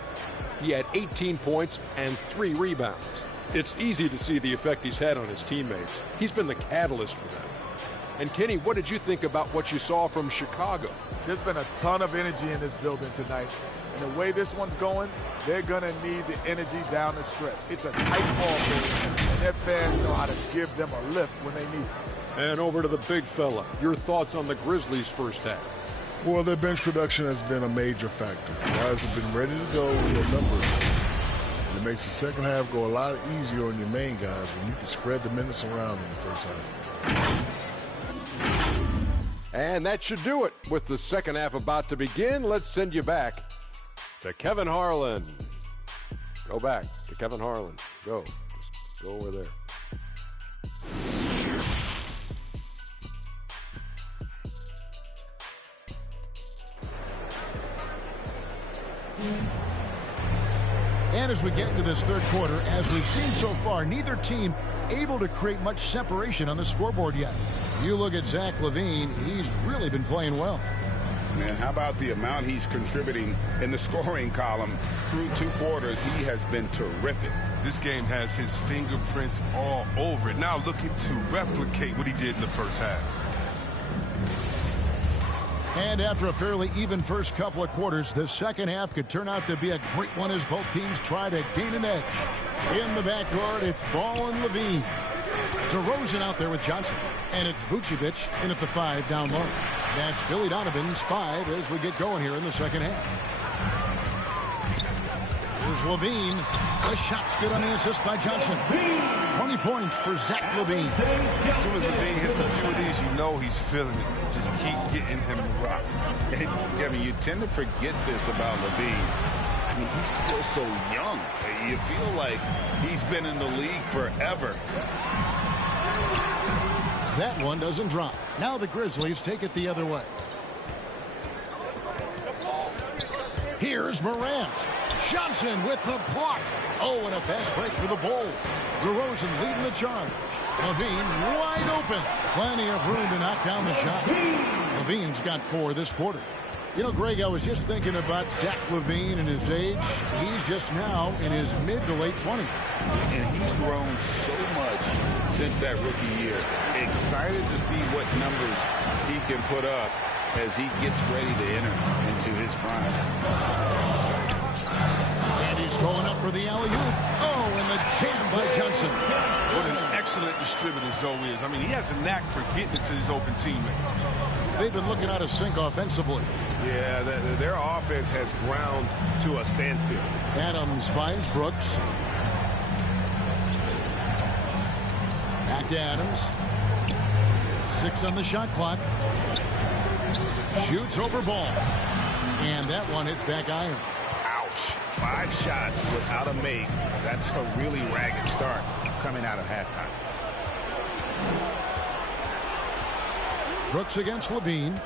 He had 18 points and 3 rebounds. It's easy to see the effect he's had on his teammates. He's been the catalyst for them. And Kenny, what did you think about what you saw from Chicago? There's been a ton of energy in this building tonight. And the way this one's going, they're going to need the energy down the stretch. It's a tight ball game, and their fans know how to give them a lift when they need it. And over to the big fella. Your thoughts on the Grizzlies' first half? Well, their bench production has been a major factor. Guys have been ready to go with their numbers. And it makes the second half go a lot easier on your main guys when you can spread the minutes around in the first half. And that should do it. With the second half about to begin, let's send you back to Kevin Harlan. Go back to Kevin Harlan. Go. Just go over there. And as we get into this third quarter, as we've seen so far, neither team able to create much separation on the scoreboard yet. You look at Zach LaVine, he's really been playing well. Man, how about the amount he's contributing in the scoring column through 2 quarters? He has been terrific. This game has his fingerprints all over it. Now looking to replicate what he did in the first half. And after a fairly even first couple of quarters, the second half could turn out to be a great one as both teams try to gain an edge. In the backcourt, it's Ball and LaVine. DeRozan out there with Johnson. And it's Vucevic in at the 5 down low. That's Billy Donovan's 5 as we get going here in the second half. Here's LaVine. The shot's good on the assist by Johnson. 20 points for Zach LaVine. As soon as LaVine hits a few of these, you know he's feeling it. Just keep getting him to rock. Kevin, you tend to forget this about LaVine. I mean, he's still so young. You feel like he's been in the league forever. That one doesn't drop. Now the Grizzlies take it the other way. Here's Morant. Johnson with the block. Oh, and a fast break for the Bulls. DeRozan leading the charge. LaVine wide open. Plenty of room to knock down the shot. LaVine's got 4 this quarter. You know, Greg, I was just thinking about Zach LaVine and his age. He's just now in his mid to late 20s. And he's grown so much since that rookie year. Excited to see what numbers he can put up as he gets ready to enter into his prime. And he's going up for the alley-oop. Oh, and the jam by Johnson. What an excellent distributor Zoe is. I mean, he has a knack for getting it to his open teammates. They've been looking out of sync offensively. Yeah, their offense has ground to a standstill. Adams finds Brooks. Back to Adams. 6 on the shot clock. Shoots over Ball. And that one hits back iron. Ouch. 5 shots without a make. That's a really ragged start coming out of halftime. Brooks against LaVine.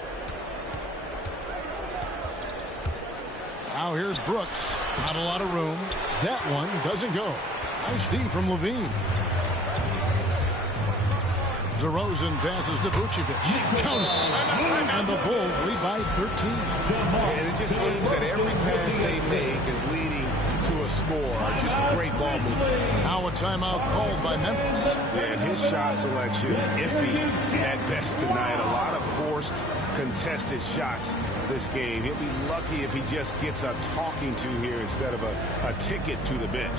Now here's Brooks. Not a lot of room. That one doesn't go. Nice D from LaVine. DeRozan passes to Vucevic. Count it. And the Bulls lead by 13. And it just seems that every pass they make is leading to a score. Just great ball movement. Now a timeout called by Memphis. And his shot selection iffy at best tonight. A lot of forced, contested shots this game. He'll be lucky if he just gets a talking to here instead of a ticket to the bench.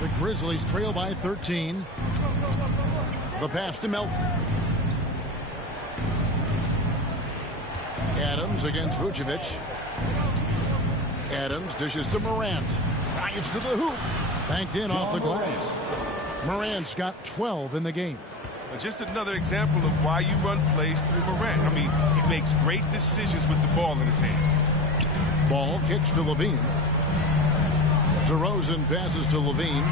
The Grizzlies trail by 13. The pass to Melton. Adams against Vucevic. Adams dishes to Morant. Drives to the hoop. Banked in off the glass. Morant's got 12 in the game. Just another example of why you run plays through Morant. I mean, he makes great decisions with the ball in his hands. Ball kicks to LaVine. DeRozan passes to LaVine.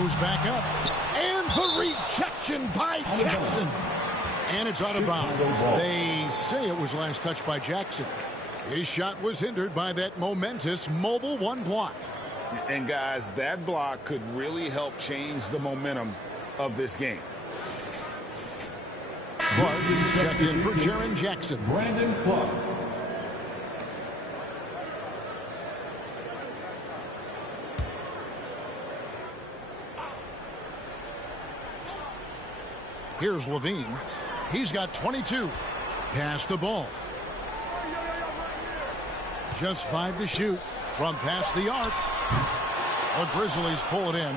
Moves back up. And the rejection by Jackson. And it's out of bounds. They say it was last touched by Jackson. His shot was hindered by that momentous mobile 1 block. And guys, that block could really help change the momentum of this game. Clark is checked in for Jaren Jackson. Brandon Clark. Here's LaVine. He's got 22. Pass the ball. Just 5 to shoot from past the arc. The Grizzlies pull it in.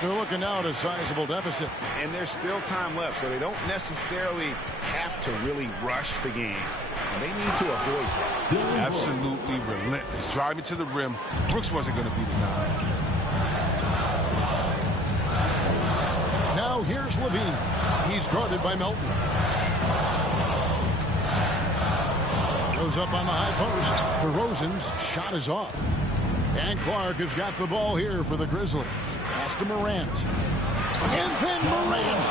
They're looking now at a sizable deficit. And there's still time left, so they don't necessarily have to really rush the game. They need to avoid that. Absolutely relentless. Driving to the rim. Brooks wasn't going to be denied. Now here's Levine. He's guarded by Melton. Goes up on the high post. DeRozan's shot is off. And Clark has got the ball here for the Grizzlies. Pass to Morant. And then Morant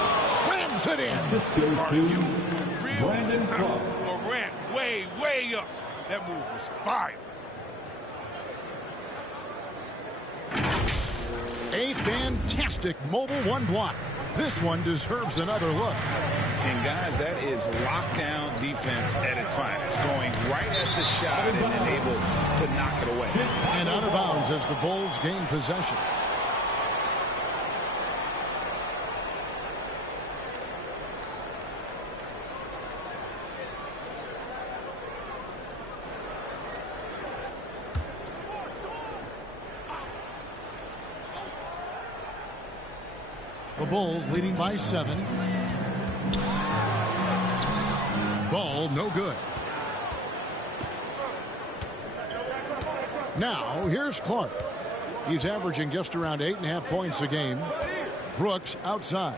slams it in. Morant way up. That move was fire. A fantastic mobile one block. This one deserves another look. And guys, that is lockdown defense at its finest. Going right at the shot and then able to knock it away. And out of bounds as the Bulls gain possession. The Bulls leading by 7. Ball no good. Now here's Clark. He's averaging just around 8.5 points a game. Brooks outside.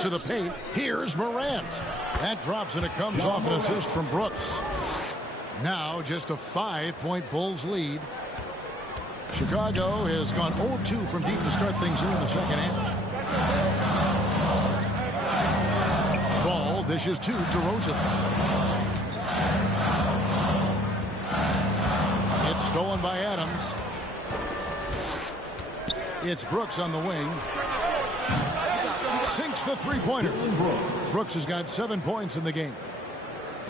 To the paint. Here's Morant. That drops and it comes off an assist from Brooks. Now just a 5-point Bulls lead. Chicago has gone 0 of 2 from deep to start things here in the second half. Ball dishes to DeRozan. It's stolen by Adams. It's Brooks on the wing. Sinks the three-pointer. Brooks has got 7 points in the game.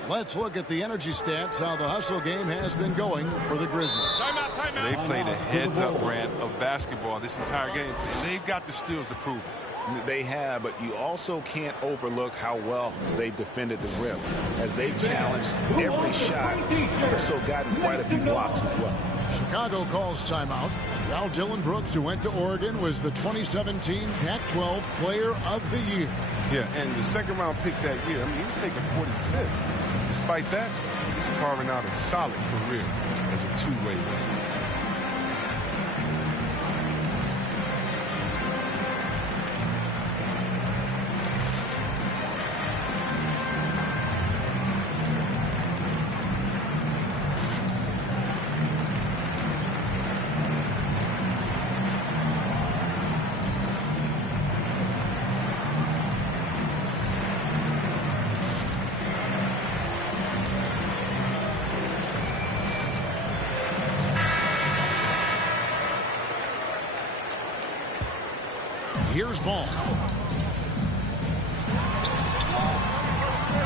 Let's look at the energy stats, how the hustle game has been going for the Grizzlies. Timeout. They played a heads-up brand of basketball this entire game, and they've got the steals to prove it. They have, but you also can't overlook how well they've defended the rim. As they've challenged every shot, also gotten quite a few blocks as well. Chicago calls timeout. Now Dillon Brooks, who went to Oregon, was the 2017 Pac-12 Player of the Year. Yeah, and the second-round pick that year, I mean, he was taking 45th. Despite that, he's carving out a solid career as a two-way man. Here's Ball.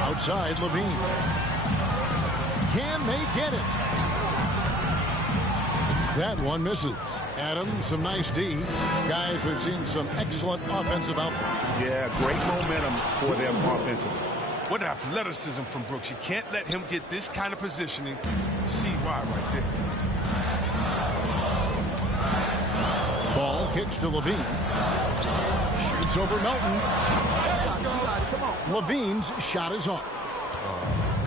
Outside Levine. Can they get it? That one misses. Adams, some nice D. Guys, we've seen some excellent offensive output. Yeah, great momentum for them offensively. What athleticism from Brooks. You can't let him get this kind of positioning. See why right there. Ball kicks to Levine. Shoots over Melton. Levine's shot is off.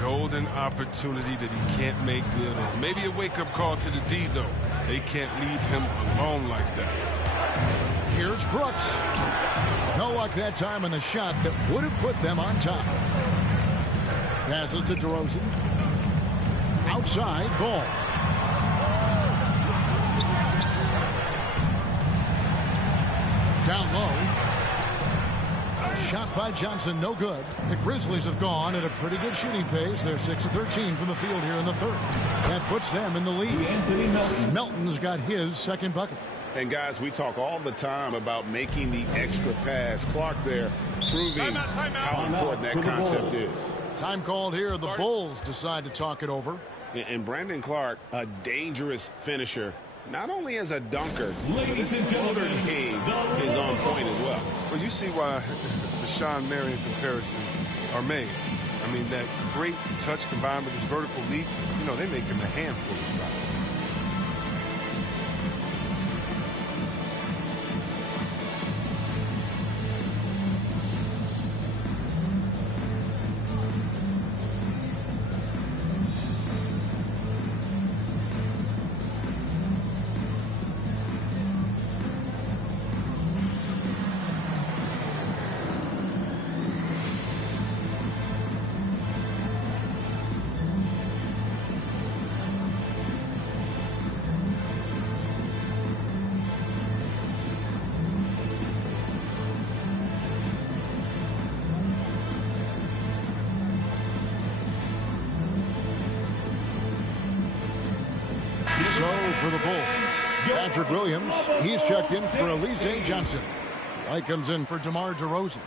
Golden opportunity that he can't make good on. Maybe a wake-up call to the D, though. They can't leave him alone like that. Here's Brooks. No luck that time on the shot that would have put them on top. Passes to DeRozan. Outside, Ball. Down low. Shot by Johnson, no good. The Grizzlies have gone at a pretty good shooting pace. They're 6 of 13 from the field here in the third. That puts them in the lead. Melton's got his second bucket. And guys, we talk all the time about making the extra pass. Clark there proving how important that concept is. Time called here. The Bulls decide to talk it over. And Brandon Clark, a dangerous finisher. Not only as a dunker, but his floater game is on point as well. Well, you see why the Sean Marion comparisons are made. I mean, that great touch combined with his vertical leap, you know, they make him a handful inside. for the Bulls. Patrick Williams, he's checked in for Elise Johnson. White comes in for DeMar DeRozan.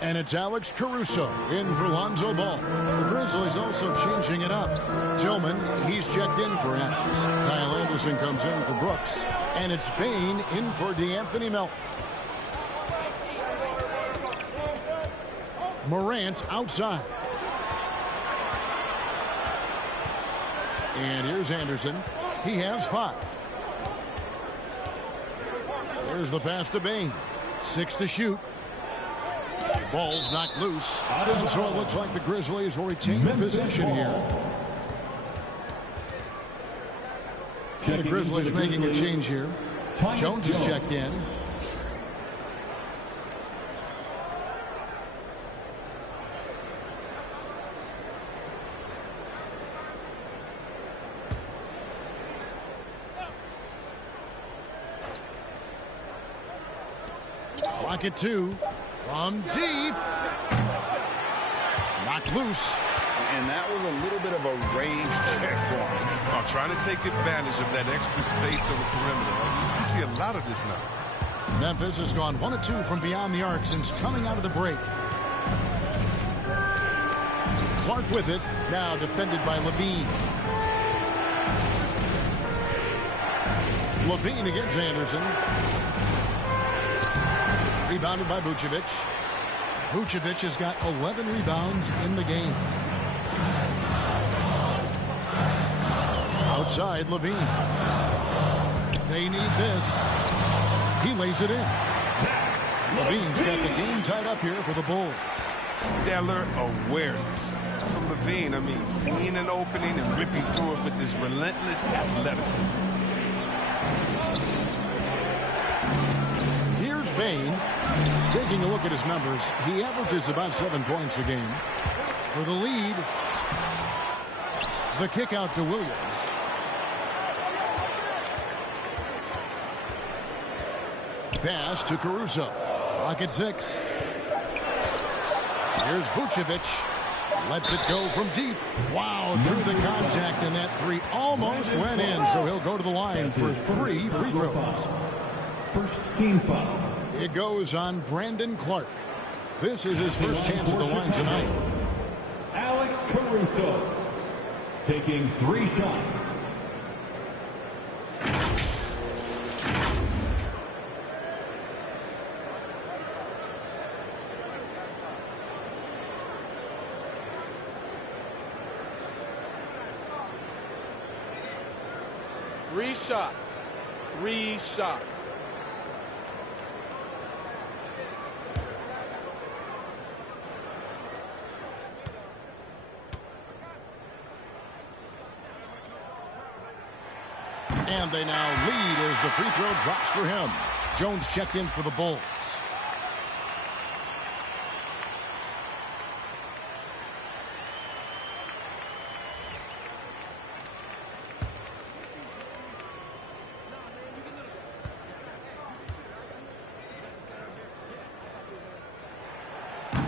And it's Alex Caruso in for Lonzo Ball. The Grizzlies also changing it up. Tillman, he's checked in for Adams. Kyle Anderson comes in for Brooks. And it's Bain in for DeAnthony Melton. Morant outside. And here's Anderson. He has 5. There's the pass to Bain. 6 to shoot. Ball's knocked loose. And so it looks like the Grizzlies will retain possession here. And the Grizzlies making a change here. Jones is checked in. Clock at 2. From deep. Knocked loose. And that was a little bit of a range check for him. Oh, trying to take advantage of that extra space on the perimeter. You see a lot of this now. Memphis has gone 1 of 2 from beyond the arc since coming out of the break. Clark with it. Now defended by Levine. Levine against Anderson. Rebounded by Vucevic. Vucevic has got 11 rebounds in the game. Outside, Levine. They need this. He lays it in. Levine's got the game tied up here for the Bulls. Stellar awareness from Levine. I mean, seeing an opening and ripping through it with this relentless athleticism. Here's Bain. Taking a look at his numbers, he averages about 7 points a game. For the lead, the kick out to Williams. Pass to Caruso. Clock at 6. Here's Vucevic. Lets it go from deep. Wow, through the contact, and that 3 almost went in, so he'll go to the line for 3 free throws. First team foul. It goes on Brandon Clark. This is his first chance at the line tonight. Alex Caruso taking 3 shots. Three shots. 3 shots. And they now lead as the free throw drops for him. Jones checked in for the Bulls.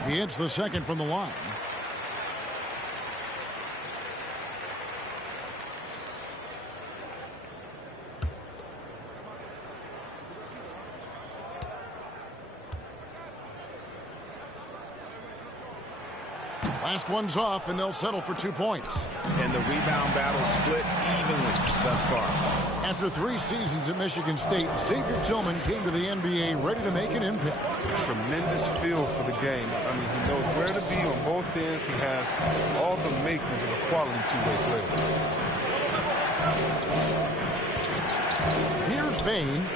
He hits the second from the line. Last one's off, and they'll settle for 2 points. And the rebound battle split evenly thus far. After 3 seasons at Michigan State, Xavier Tillman came to the NBA ready to make an impact. Tremendous feel for the game. I mean, he knows where to be on both ends. He has all the makings of a quality two-way player. Here's Bain.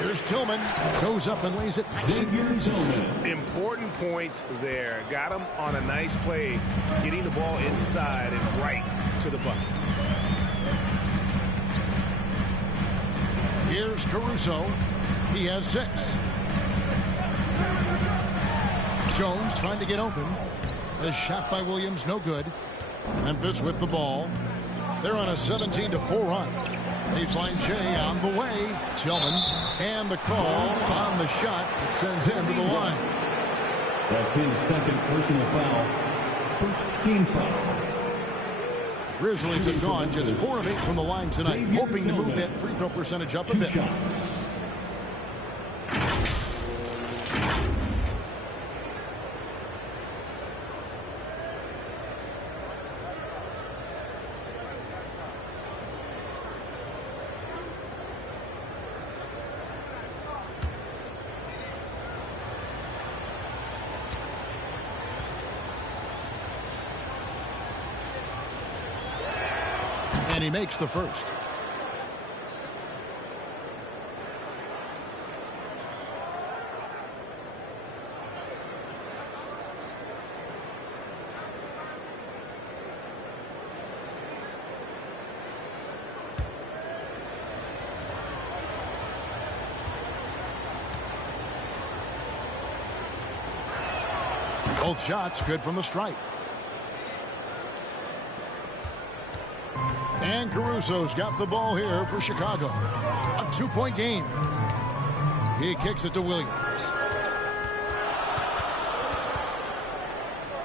Here's Tillman. Goes up and lays it nice and easy. Important points there. Got him on a nice play, getting the ball inside and right to the bucket. Here's Caruso. He has 6. Jones trying to get open. The shot by Williams, no good. Memphis with the ball. They're on a 17-4 run. Baseline J on the way. Tillman. And the call on the shot that sends him to the line. That's his second personal foul. First team foul. Grizzlies have gone just 4 of 8 from the line tonight, hoping to move that free throw percentage up a bit. And he makes the first. Both shots good from the stripe. And Caruso's got the ball here for Chicago. A 2-point game. He kicks it to Williams.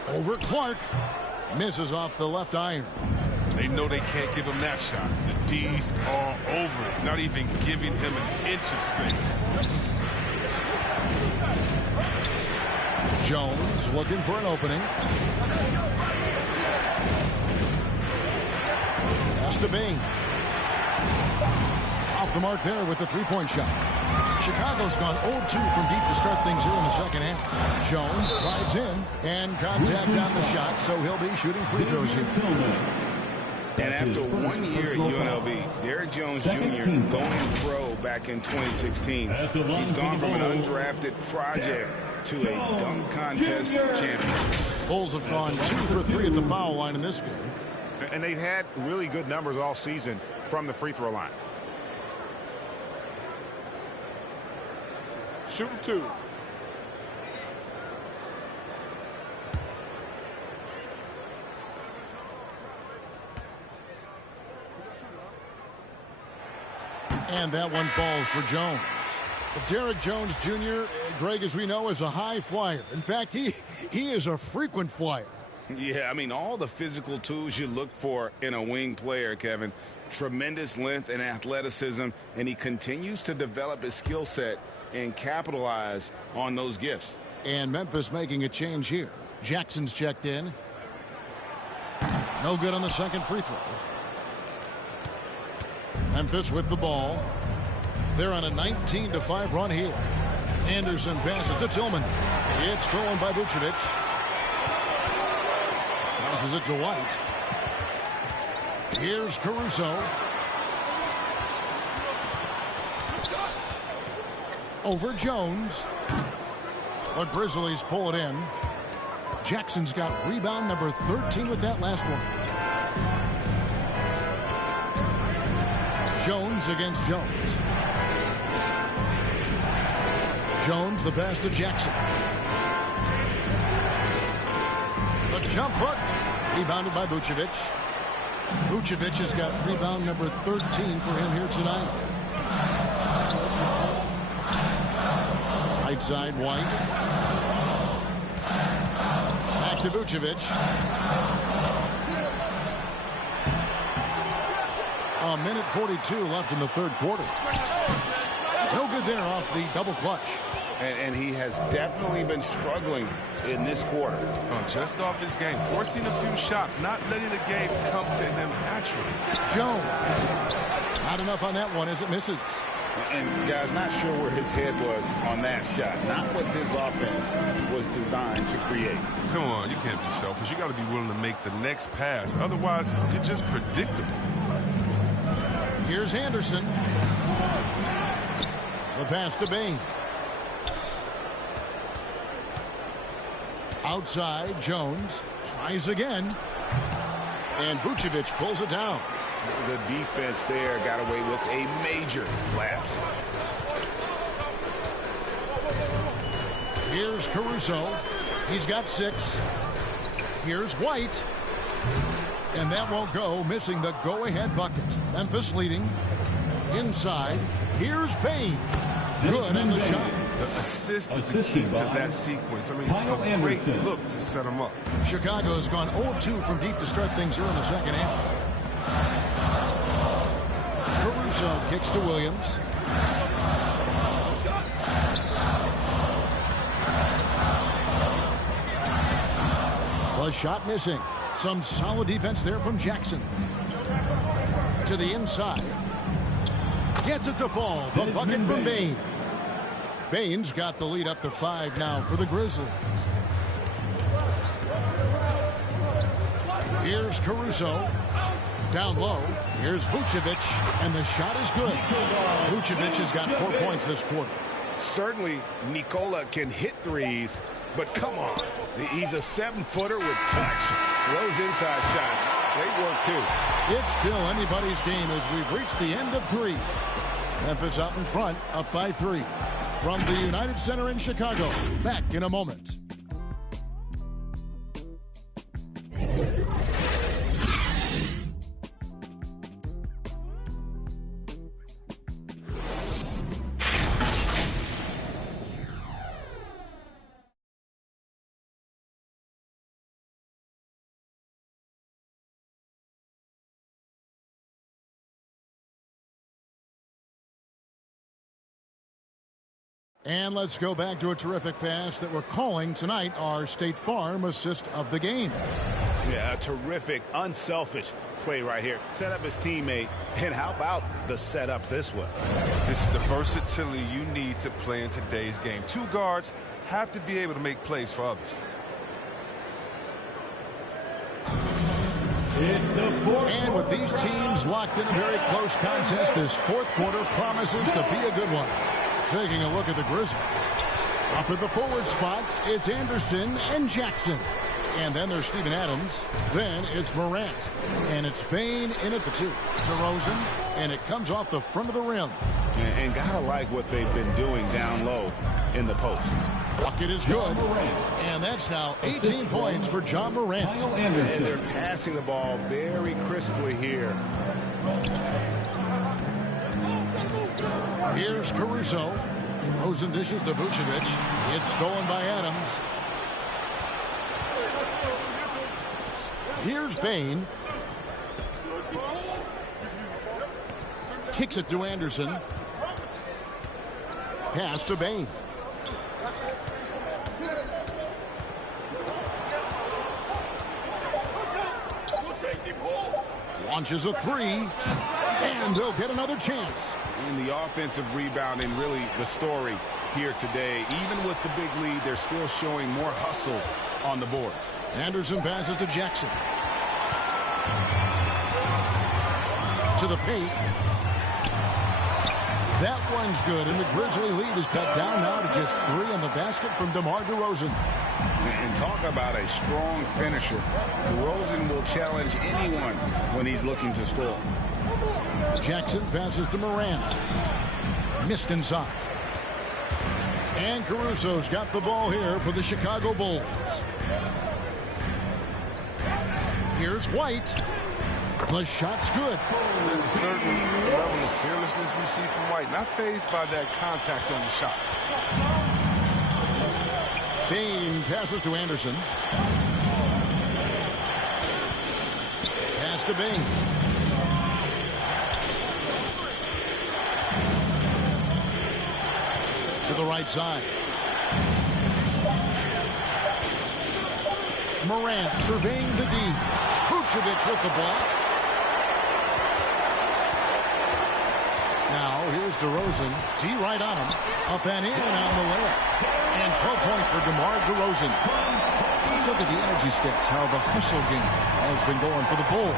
Over Clark. Misses off the left iron. They know they can't give him that shot. The D's all over it, not even giving him an inch of space. Jones looking for an opening. Pass to Bain. Off the mark there with the three-point shot. Chicago's gone 0-2 from deep to start things here in the second half. Jones drives in and contact on the shot, so he'll be shooting free throws here. And after 1 year at UNLV, Derrick Jones Jr. going pro back in 2016. He's gone from an undrafted project to a dunk contest champion. Bulls have gone 2 for 3 at the foul line in this game. And they've had really good numbers all season from the free throw line. Shooting 2. And that one falls for Jones. Derrick Jones Jr., Greg, as we know, is a high flyer. In fact, he is a frequent flyer. Yeah, I mean, all the physical tools you look for in a wing player, Kevin. Tremendous length and athleticism, and he continues to develop his skill set and capitalize on those gifts. And Memphis making a change here. Jackson's checked in. No good on the second free throw. Memphis with the ball. They're on a 19-5 run here. Anderson passes to Tillman. It's stolen by Vucevic. Passes it to White. Here's Caruso. Over Jones. The Grizzlies pull it in. Jackson's got rebound number 13 with that last one. Jones against Jones. Jones, the pass to Jackson. The jump hook. Rebounded by Vucevic. Vucevic has got rebound number 13 for him here tonight. Right side, White. Back to Vucevic. A minute 42 left in the third quarter. No good there off the double clutch. And he has definitely been struggling in this quarter. Just off his game, forcing a few shots, not letting the game come to him naturally. Jones. Not enough on that one as it misses. And guys, not sure where his head was on that shot. Not what this offense was designed to create. Come on, you can't be selfish. You got to be willing to make the next pass. Otherwise, you're just predictable. Here's Anderson. The pass to Bain. Outside, Jones tries again. And Vucevic pulls it down. The defense there got away with a major lapse. Here's Caruso. He's got 6. Here's White. And that won't go, missing the go-ahead bucket. Memphis leading. Inside. Here's Bain. Good on the shot. The assist is the key to that sequence. I mean, a great look to set him up. Chicago's gone 0-2 from deep to start things here in the second half. Caruso kicks to Williams. The shot missing. Some solid defense there from Jackson. To the inside. Gets it to fall. The bucket from Bane. Bane's got the lead up to 5 now for the Grizzlies. Here's Caruso. Down low. Here's Vucevic. And the shot is good. Vucevic has got 4 points this quarter. Certainly, Nikola can hit threes, but come on. He's a 7-footer with touch. Those inside shots, they work too. It's still anybody's game as we've reached the end of 3. Memphis out in front, up by 3. From the United Center in Chicago, back in a moment. And let's go back to a terrific pass that we're calling tonight our State Farm assist of the game. Yeah, a terrific, unselfish play right here. Set up his teammate, and how about the setup this way? This is the versatility you need to play in today's game. 2 guards have to be able to make plays for others. And with these teams locked in a very close contest, this 4th quarter promises to be a good one. Taking a look at the Grizzlies. Up at the forward spots, it's Anderson and Jackson. And then there's Steven Adams. Then it's Morant. And it's Bane in at the 2. DeRozan. And it comes off the front of the rim. And gotta like what they've been doing down low in the post. Bucket is good. And that's now 18 points for John Morant. And they're passing the ball very crisply here. Here's Caruso. DeRozan dishes to Vucevic. It's stolen by Adams. Here's Bane. Kicks it to Anderson. Pass to Bane. Launches a 3. And they'll get another chance. In the offensive rebounding, really the story here today. Even with the big lead, they're still showing more hustle on the board. Anderson passes to Jackson. To the paint. That one's good, and the Grizzly lead is cut down now to just 3 on the basket from DeMar DeRozan. And talk about a strong finisher. DeRozan will challenge anyone when he's looking to score. Jackson passes to Morant. Missed inside. And Caruso's got the ball here for the Chicago Bulls. Here's White. The shot's good. There's a certain level of fearlessness we see from White. Not fazed by that contact on the shot. Bane passes to Anderson. Pass to Bane. To the right side. Morant surveying the D. Vucevic with the block. Now here's DeRozan. D right on him. Up and in on the layup. And 12 points for DeMar DeRozan. Let's look at the energy stats, how the hustle game has been going for the Bulls.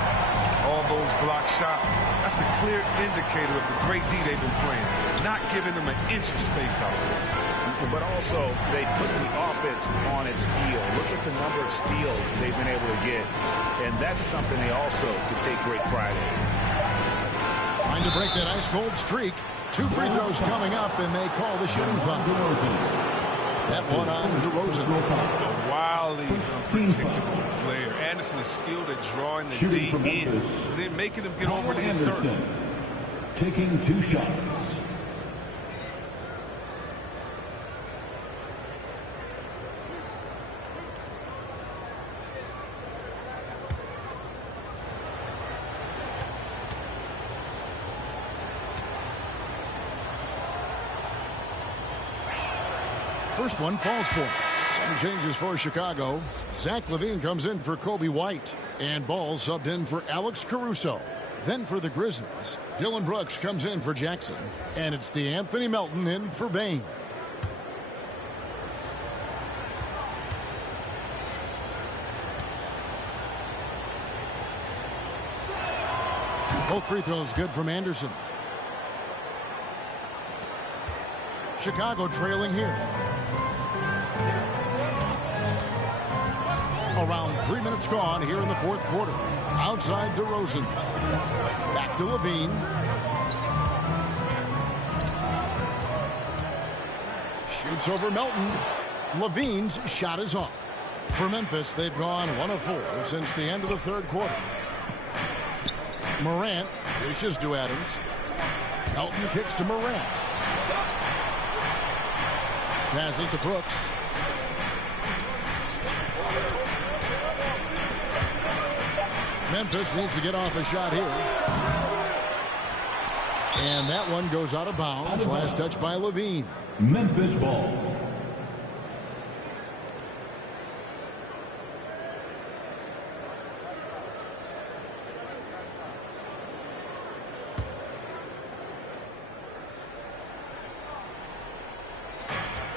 All those block shots, that's a clear indicator of the great D they've been playing. Not giving them an inch of space out there. But also, they put the offense on its heel. Look at the number of steals they've been able to get. And that's something they also could take great pride in. Trying to break that ice-cold streak. 2 free throws coming up, and they call the shooting foul. That one on DeRozan. A wildly unpredictable player. Anderson is skilled at drawing the D in, and then making them get over the circle. Taking 2 shots. first one falls for him. Some changes for Chicago. Zach LaVine comes in for Kobe White. And Ball subbed in for Alex Caruso. Then for the Grizzlies, Dylan Brooks comes in for Jackson. And it's DeAnthony Melton in for Bain. Both free throws good from Anderson. Chicago trailing here. Around 3 minutes gone here in the fourth quarter. Outside DeRozan. Back to LaVine. Shoots over Melton. LaVine's shot is off. For Memphis, they've gone 1 of 4 since the end of the third quarter. Morant dishes to Adams. Melton kicks to Morant. Passes to Brooks. Memphis needs to get off a shot here. And that one goes out of bounds. Last touch by LaVine. Memphis ball.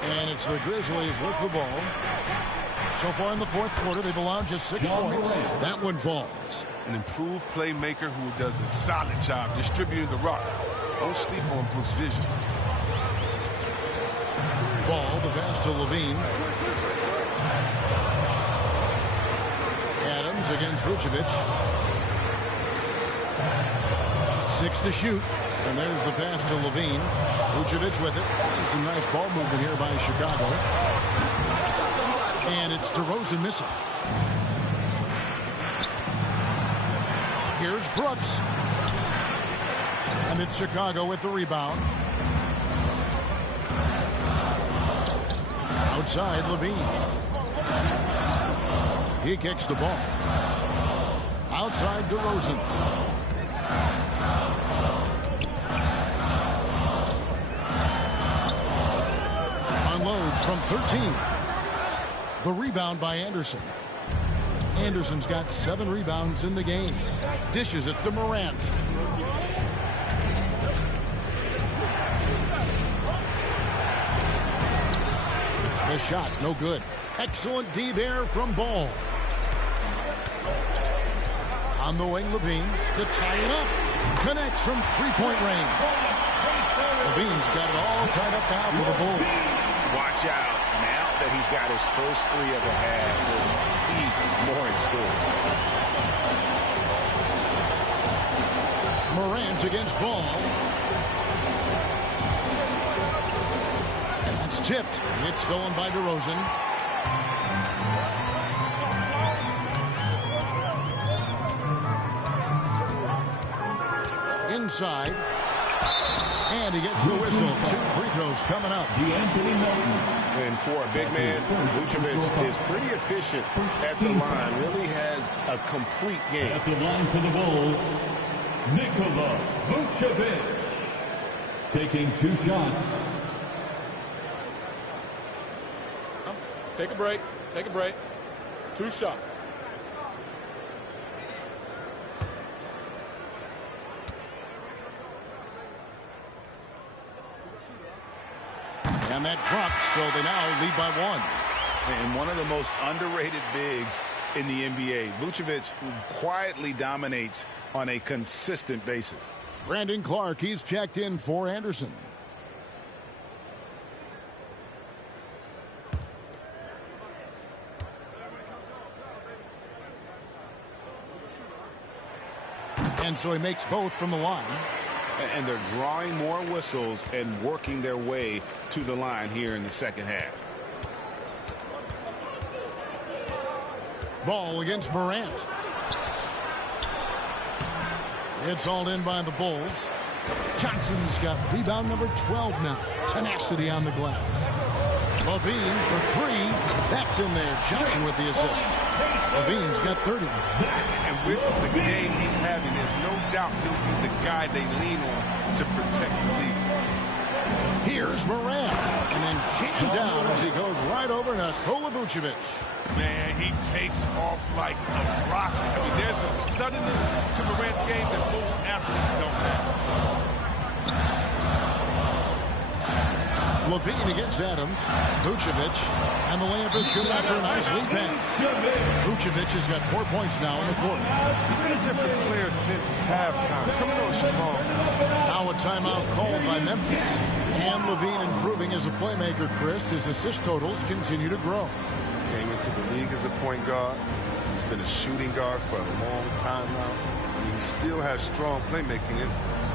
And it's the Grizzlies with the ball. So far in the fourth quarter, they've allowed just 6 points. That one falls. An improved playmaker who does a solid job distributing the rock. Don't sleep on Brooks' vision. Ball, the pass to LaVine. Adams against Vucevic. 6 to shoot. And there's the pass to LaVine. Vucevic with it. Some nice ball movement here by Chicago. And it's DeRozan missing. Here's Brooks. And it's Chicago with the rebound. Outside LaVine. He kicks the ball. Outside DeRozan. Unloads from 13. The rebound by Anderson. Anderson's got 7 rebounds in the game. Dishes it to Morant. The shot, no good. Excellent D there from Ball. On the wing, LaVine to tie it up. Connects from three-point range. LaVine's got it all tied up now for the Bulls. Watch out. Now that he's got his first 3 of the half, there'll be more in store. Morant against Ball. That's tipped. It's stolen by DeRozan. Inside. And he gets the whistle. 2 free throws coming up. DeAnthony Melton. And for a big man, Vucevic is pretty efficient at the line. Really has a complete game. At the line for the Bulls, Nikola Vucevic. Taking 2 shots. Take a break. Take a break. 2 shots. And that drops, so they now lead by 1. And one of the most underrated bigs in the NBA, Vucevic, who quietly dominates on a consistent basis. Brandon Clark, he's checked in for Anderson. And so he makes both from the line. And they're drawing more whistles and working their way to the line here in the second half. Ball against Morant. It's hauled in by the Bulls. Johnson's got rebound number 12 now. Tenacity on the glass. LaVine for 3. That's in there. Johnson with the assist. LaVine's got 30. And with the game he's having, there's no doubt he'll be the guy they lean on to protect the lead. Here's Morant, and then jammed down as he goes right over Nikola Vucevic. Man, he takes off like a rocket. I mean, there's a suddenness to Morant's game that most athletes don't have. Levine against Adams. Vucevic, and the layup is good after a nice lead pass. Vucevic has got 4 points now in the quarter. He's been a different player since halftime. Coming on strong. Now a timeout called by Memphis. And Levine improving as a playmaker, Chris. His assist totals continue to grow. Came into the league as a point guard. He's been a shooting guard for a long time now. And he still has strong playmaking instincts.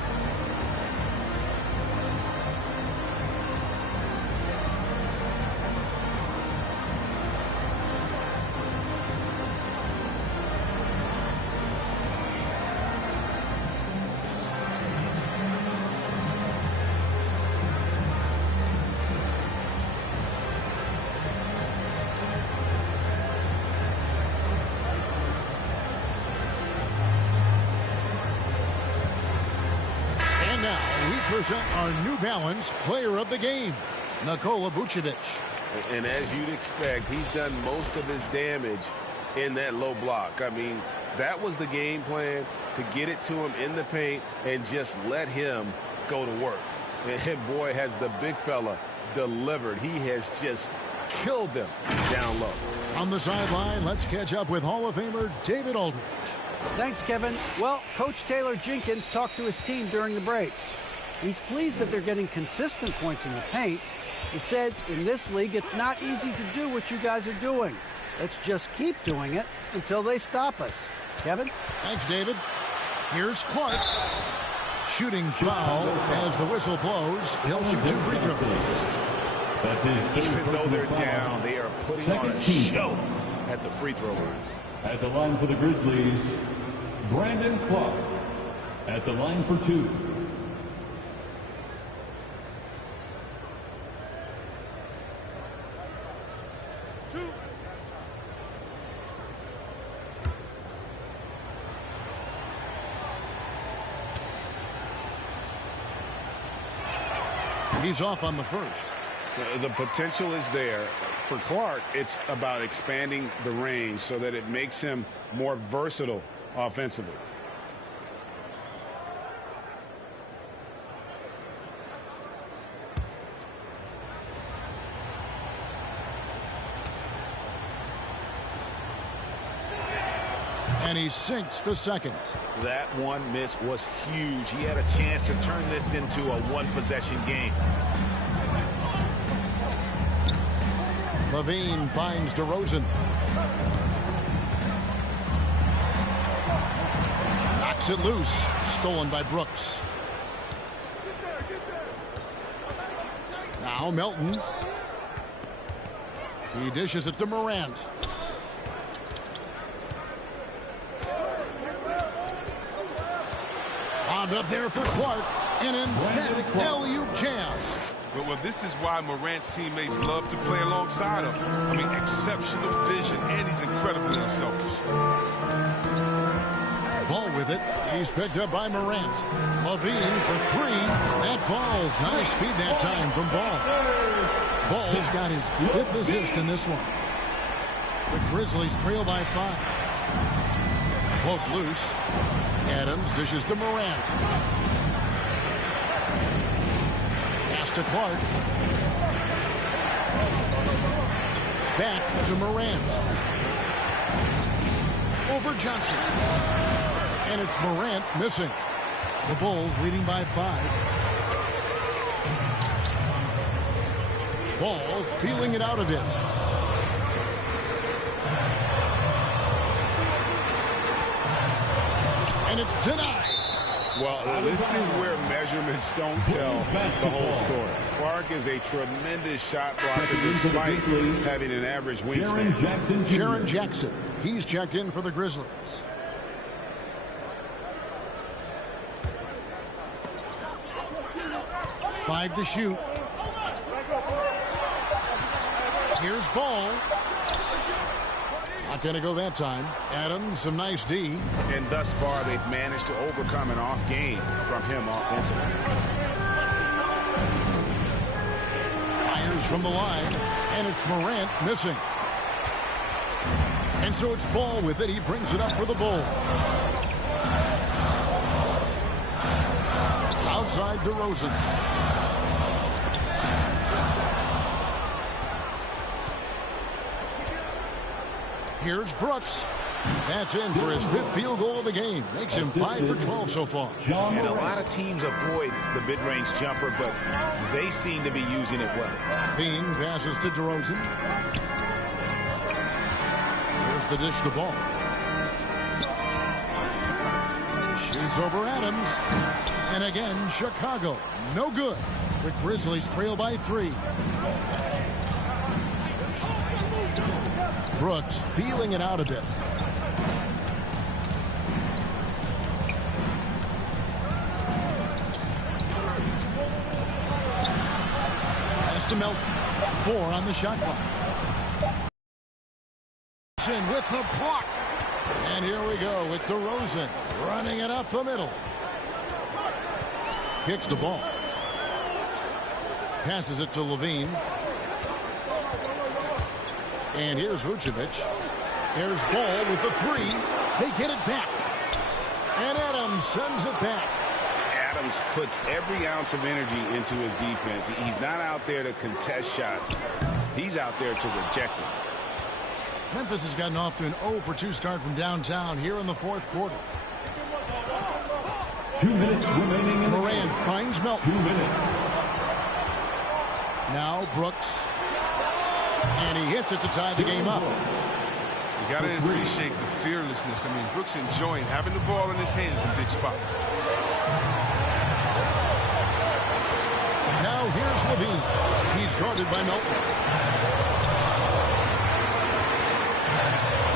Present our New Balance player of the game, Nikola Vucevic. And as you'd expect, he's done most of his damage in that low block. I mean, that was the game plan, to get it to him in the paint and just let him go to work. And boy, has the big fella delivered. He has just killed them down low. On the sideline, let's catch up with Hall of Famer David Aldridge. Thanks, Kevin. Well, Coach Taylor Jenkins talked to his team during the break. He's pleased that they're getting consistent points in the paint. He said, in this league, it's not easy to do what you guys are doing. Let's just keep doing it until they stop us. Kevin? Thanks, David. Here's Clark. Shooting foul as the whistle blows. He'll shoot 2 free throws. Even though they're down, they are putting on a show at the free throw line. At the line for the Grizzlies, Brandon Clark. At the line for 2. He's off on the first. The potential is there. For Clark, it's about expanding the range so that it makes him more versatile offensively. And he sinks the second. That one miss was huge. He had a chance to turn this into a one-possession game. Levine finds DeRozan. Knocks it loose. Stolen by Brooks. Now Melton. He dishes it to Morant. Wound up there for Clark. An emphatic alley-oop jam. Well, this is why Morant's teammates love to play alongside him. I mean, exceptional vision, and he's incredibly unselfish. Ball with it. He's picked up by Morant. Levine for 3. That falls. Nice feed that time from Ball. Ball's got his 5th assist in this one. The Grizzlies trail by 5. Poke loose. Adams dishes to Morant. Pass to Clark. Back to Morant. Over Johnson. And it's Morant missing. The Bulls leading by 5. Ball feeling it out a bit. And it's denied. Well, this is where measurements don't tell the whole story. Clark is a tremendous shot blocker despite having an average wingspan. Jaren Jackson. He's checked in for the Grizzlies. Five to shoot. Here's Ball. Not going to go that time. Adams, some nice D. And thus far, they've managed to overcome an off game from him offensively. from the line, and it's Morant missing. And so it's Ball with it. He brings it up for the Bulls. Outside DeRozan. Here's Brooks. That's in for his 5th field goal of the game. Makes him 5 for 12 so far. And a lot of teams avoid the mid-range jumper, but they seem to be using it well. Bean passes to DeRozan. Here's the dish to Ball. Shoots over Adams. And again, Chicago. No good. The Grizzlies trail by 3. Brooks feeling it out a bit. Pass to Melton. 4 on the shot clock. With the block. And here we go with DeRozan running it up the middle. Kicks the ball. Passes it to Levine. And here's Vucevic. Here's Ball with the 3. They get it back. And Adams sends it back. Adams puts every ounce of energy into his defense. He's not out there to contest shots. He's out there to reject them. Memphis has gotten off to an 0-for-2 start from downtown here in the 4th quarter. 2 minutes remaining in the Morant game. finds Melton. 2 minutes. Now Brooks. And he hits it to tie the game up. You got to appreciate the fearlessness. I mean, Brooks enjoying having the ball in his hands in big spots. Now here's Levine. He's guarded by Melton.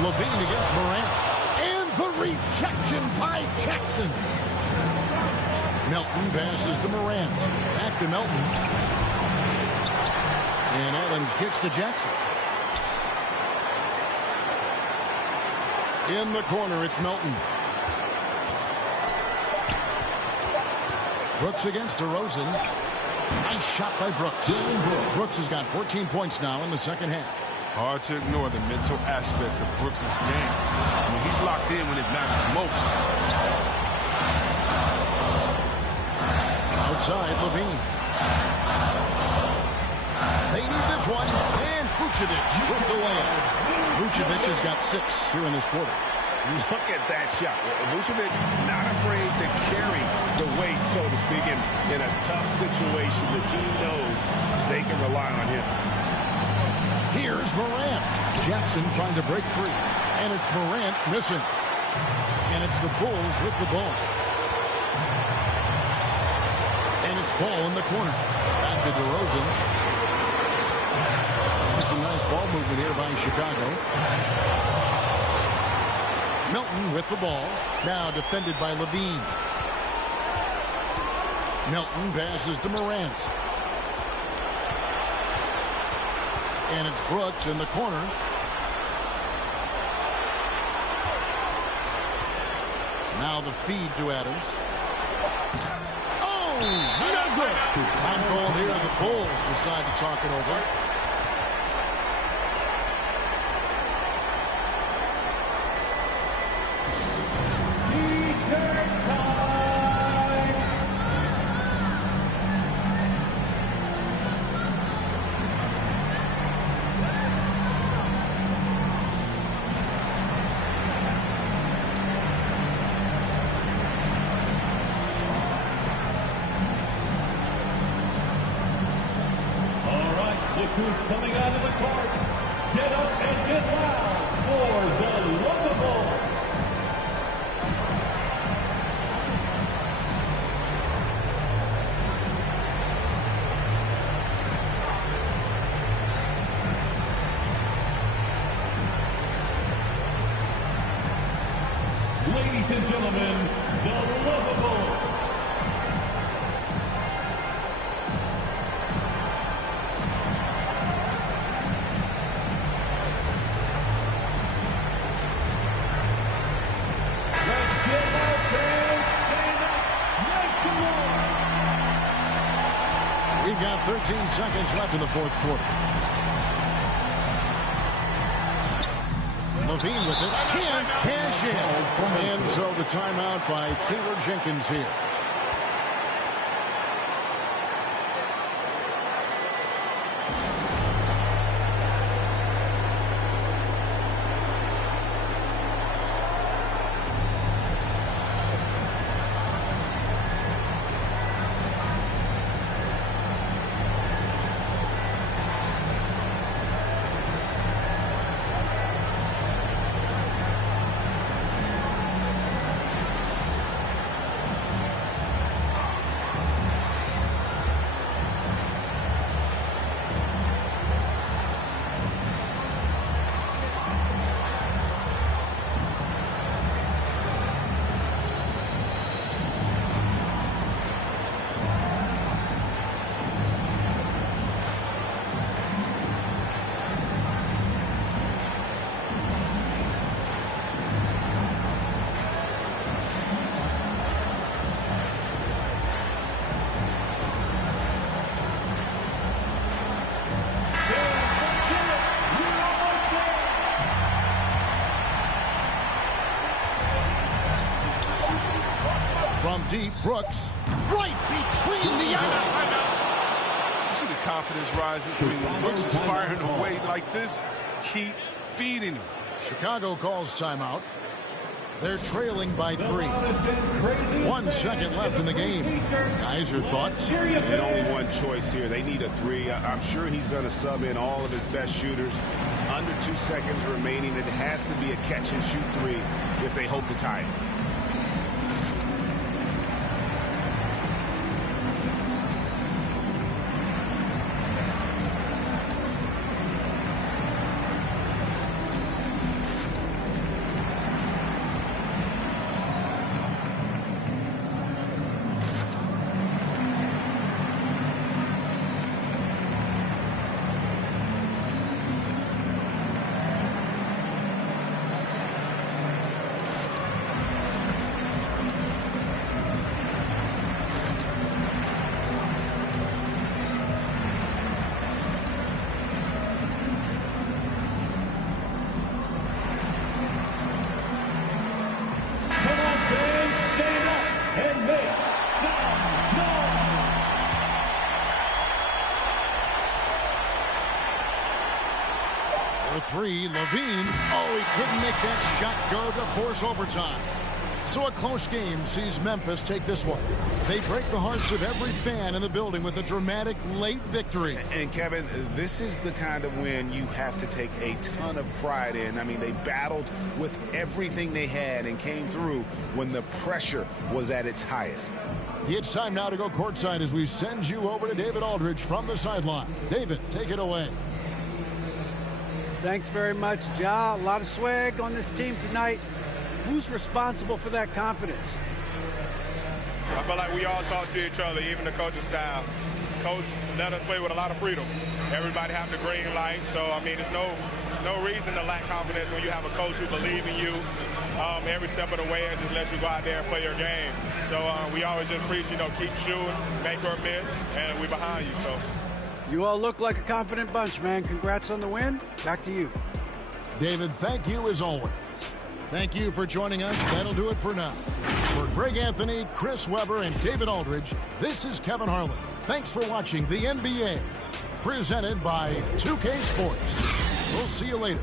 Levine against Morant. And the rejection by Jackson. Melton passes to Morant. Back to Melton. And Adams kicks to Jackson. In the corner, it's Melton. Brooks against DeRozan. Nice shot by Brooks. Brooks has got 14 points now in the second half. Hard to ignore the mental aspect of Brooks' game. I mean, he's locked in when it matters most. Outside, Levine. They need this one. And Vucevic with the layup. Vucevic has got 6 here in this quarter. Look at that shot. Vucevic not afraid to carry the weight, so to speak, in a tough situation. The team knows they can rely on him. Here's Morant. Jackson trying to break free. And it's Morant missing. And it's the Bulls with the ball. And it's Ball in the corner. Back to DeRozan. Some nice ball movement here by Chicago. Melton with the ball. Now defended by Levine. Melton passes to Morant. And it's Brooks in the corner. Now the feed to Adams. Oh, no good. Time call here. The Bulls decide to talk it over. Who's coming out of the court? Get up and get loud for the Lookable. Ladies and gentlemen, the Lookable. 13 seconds left in the fourth quarter. Levine with it. Can't cash in. And so the timeout by Taylor Jenkins here. From deep, Brooks, right between the eyes. You see the confidence rising. I mean, when Brooks is firing away like this, keep feeding him. Chicago calls timeout. They're trailing by 3. 1 second left in the game. Guys, your thoughts? And only one choice here. They need a 3. I'm sure he's going to sub in all of his best shooters. Under 2 seconds remaining. It has to be a catch-and-shoot 3 if they hope to tie it. For 3, Levine. Oh, he couldn't make that shot go to force overtime. So a close game sees Memphis take this one. They break the hearts of every fan in the building with a dramatic late victory. And Kevin, this is the kind of win you have to take a ton of pride in. I mean, they battled with everything they had and came through when the pressure was at its highest. It's time now to go courtside as we send you over to David Aldridge from the sideline. David, take it away. Thanks very much, Ja. A lot of swag on this team tonight. Who's responsible for that confidence? I feel like we all talk to each other, even the coaching staff. Coach let us play with a lot of freedom. Everybody have the green light, so I mean, there's no reason to lack confidence when you have a coach who believes in you every step of the way and just let you go out there and play your game. So we always just preach, keep shooting, make or miss, and we're behind you. So. You all look like a confident bunch, man. Congrats on the win. Back to you. David, thank you as always. Thank you for joining us. That'll do it for now. For Greg Anthony, Chris Webber, and David Aldridge, this is Kevin Harlan. Thanks for watching the NBA, presented by 2K Sports. We'll see you later.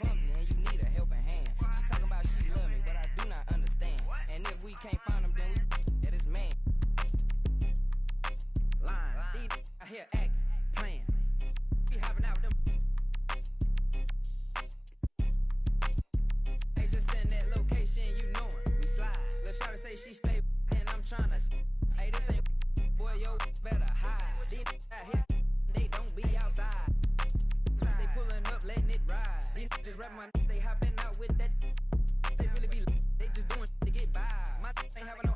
Clumsy and you need a helping hand. She talking about she love me, but I do not understand. And if we can't find him, then we that is man. Line. These out here acting, playing. Be hopping out with them. Hey, just send that location, you know it. We slide. Let's try to say she stay, and I'm trying to. Hey, this ain't boy, yo, better hide. These out here, they don't be outside. They pulling up, letting it ride. These just rap my they hopping out with that. They really be they just doing to get by. My ain't having no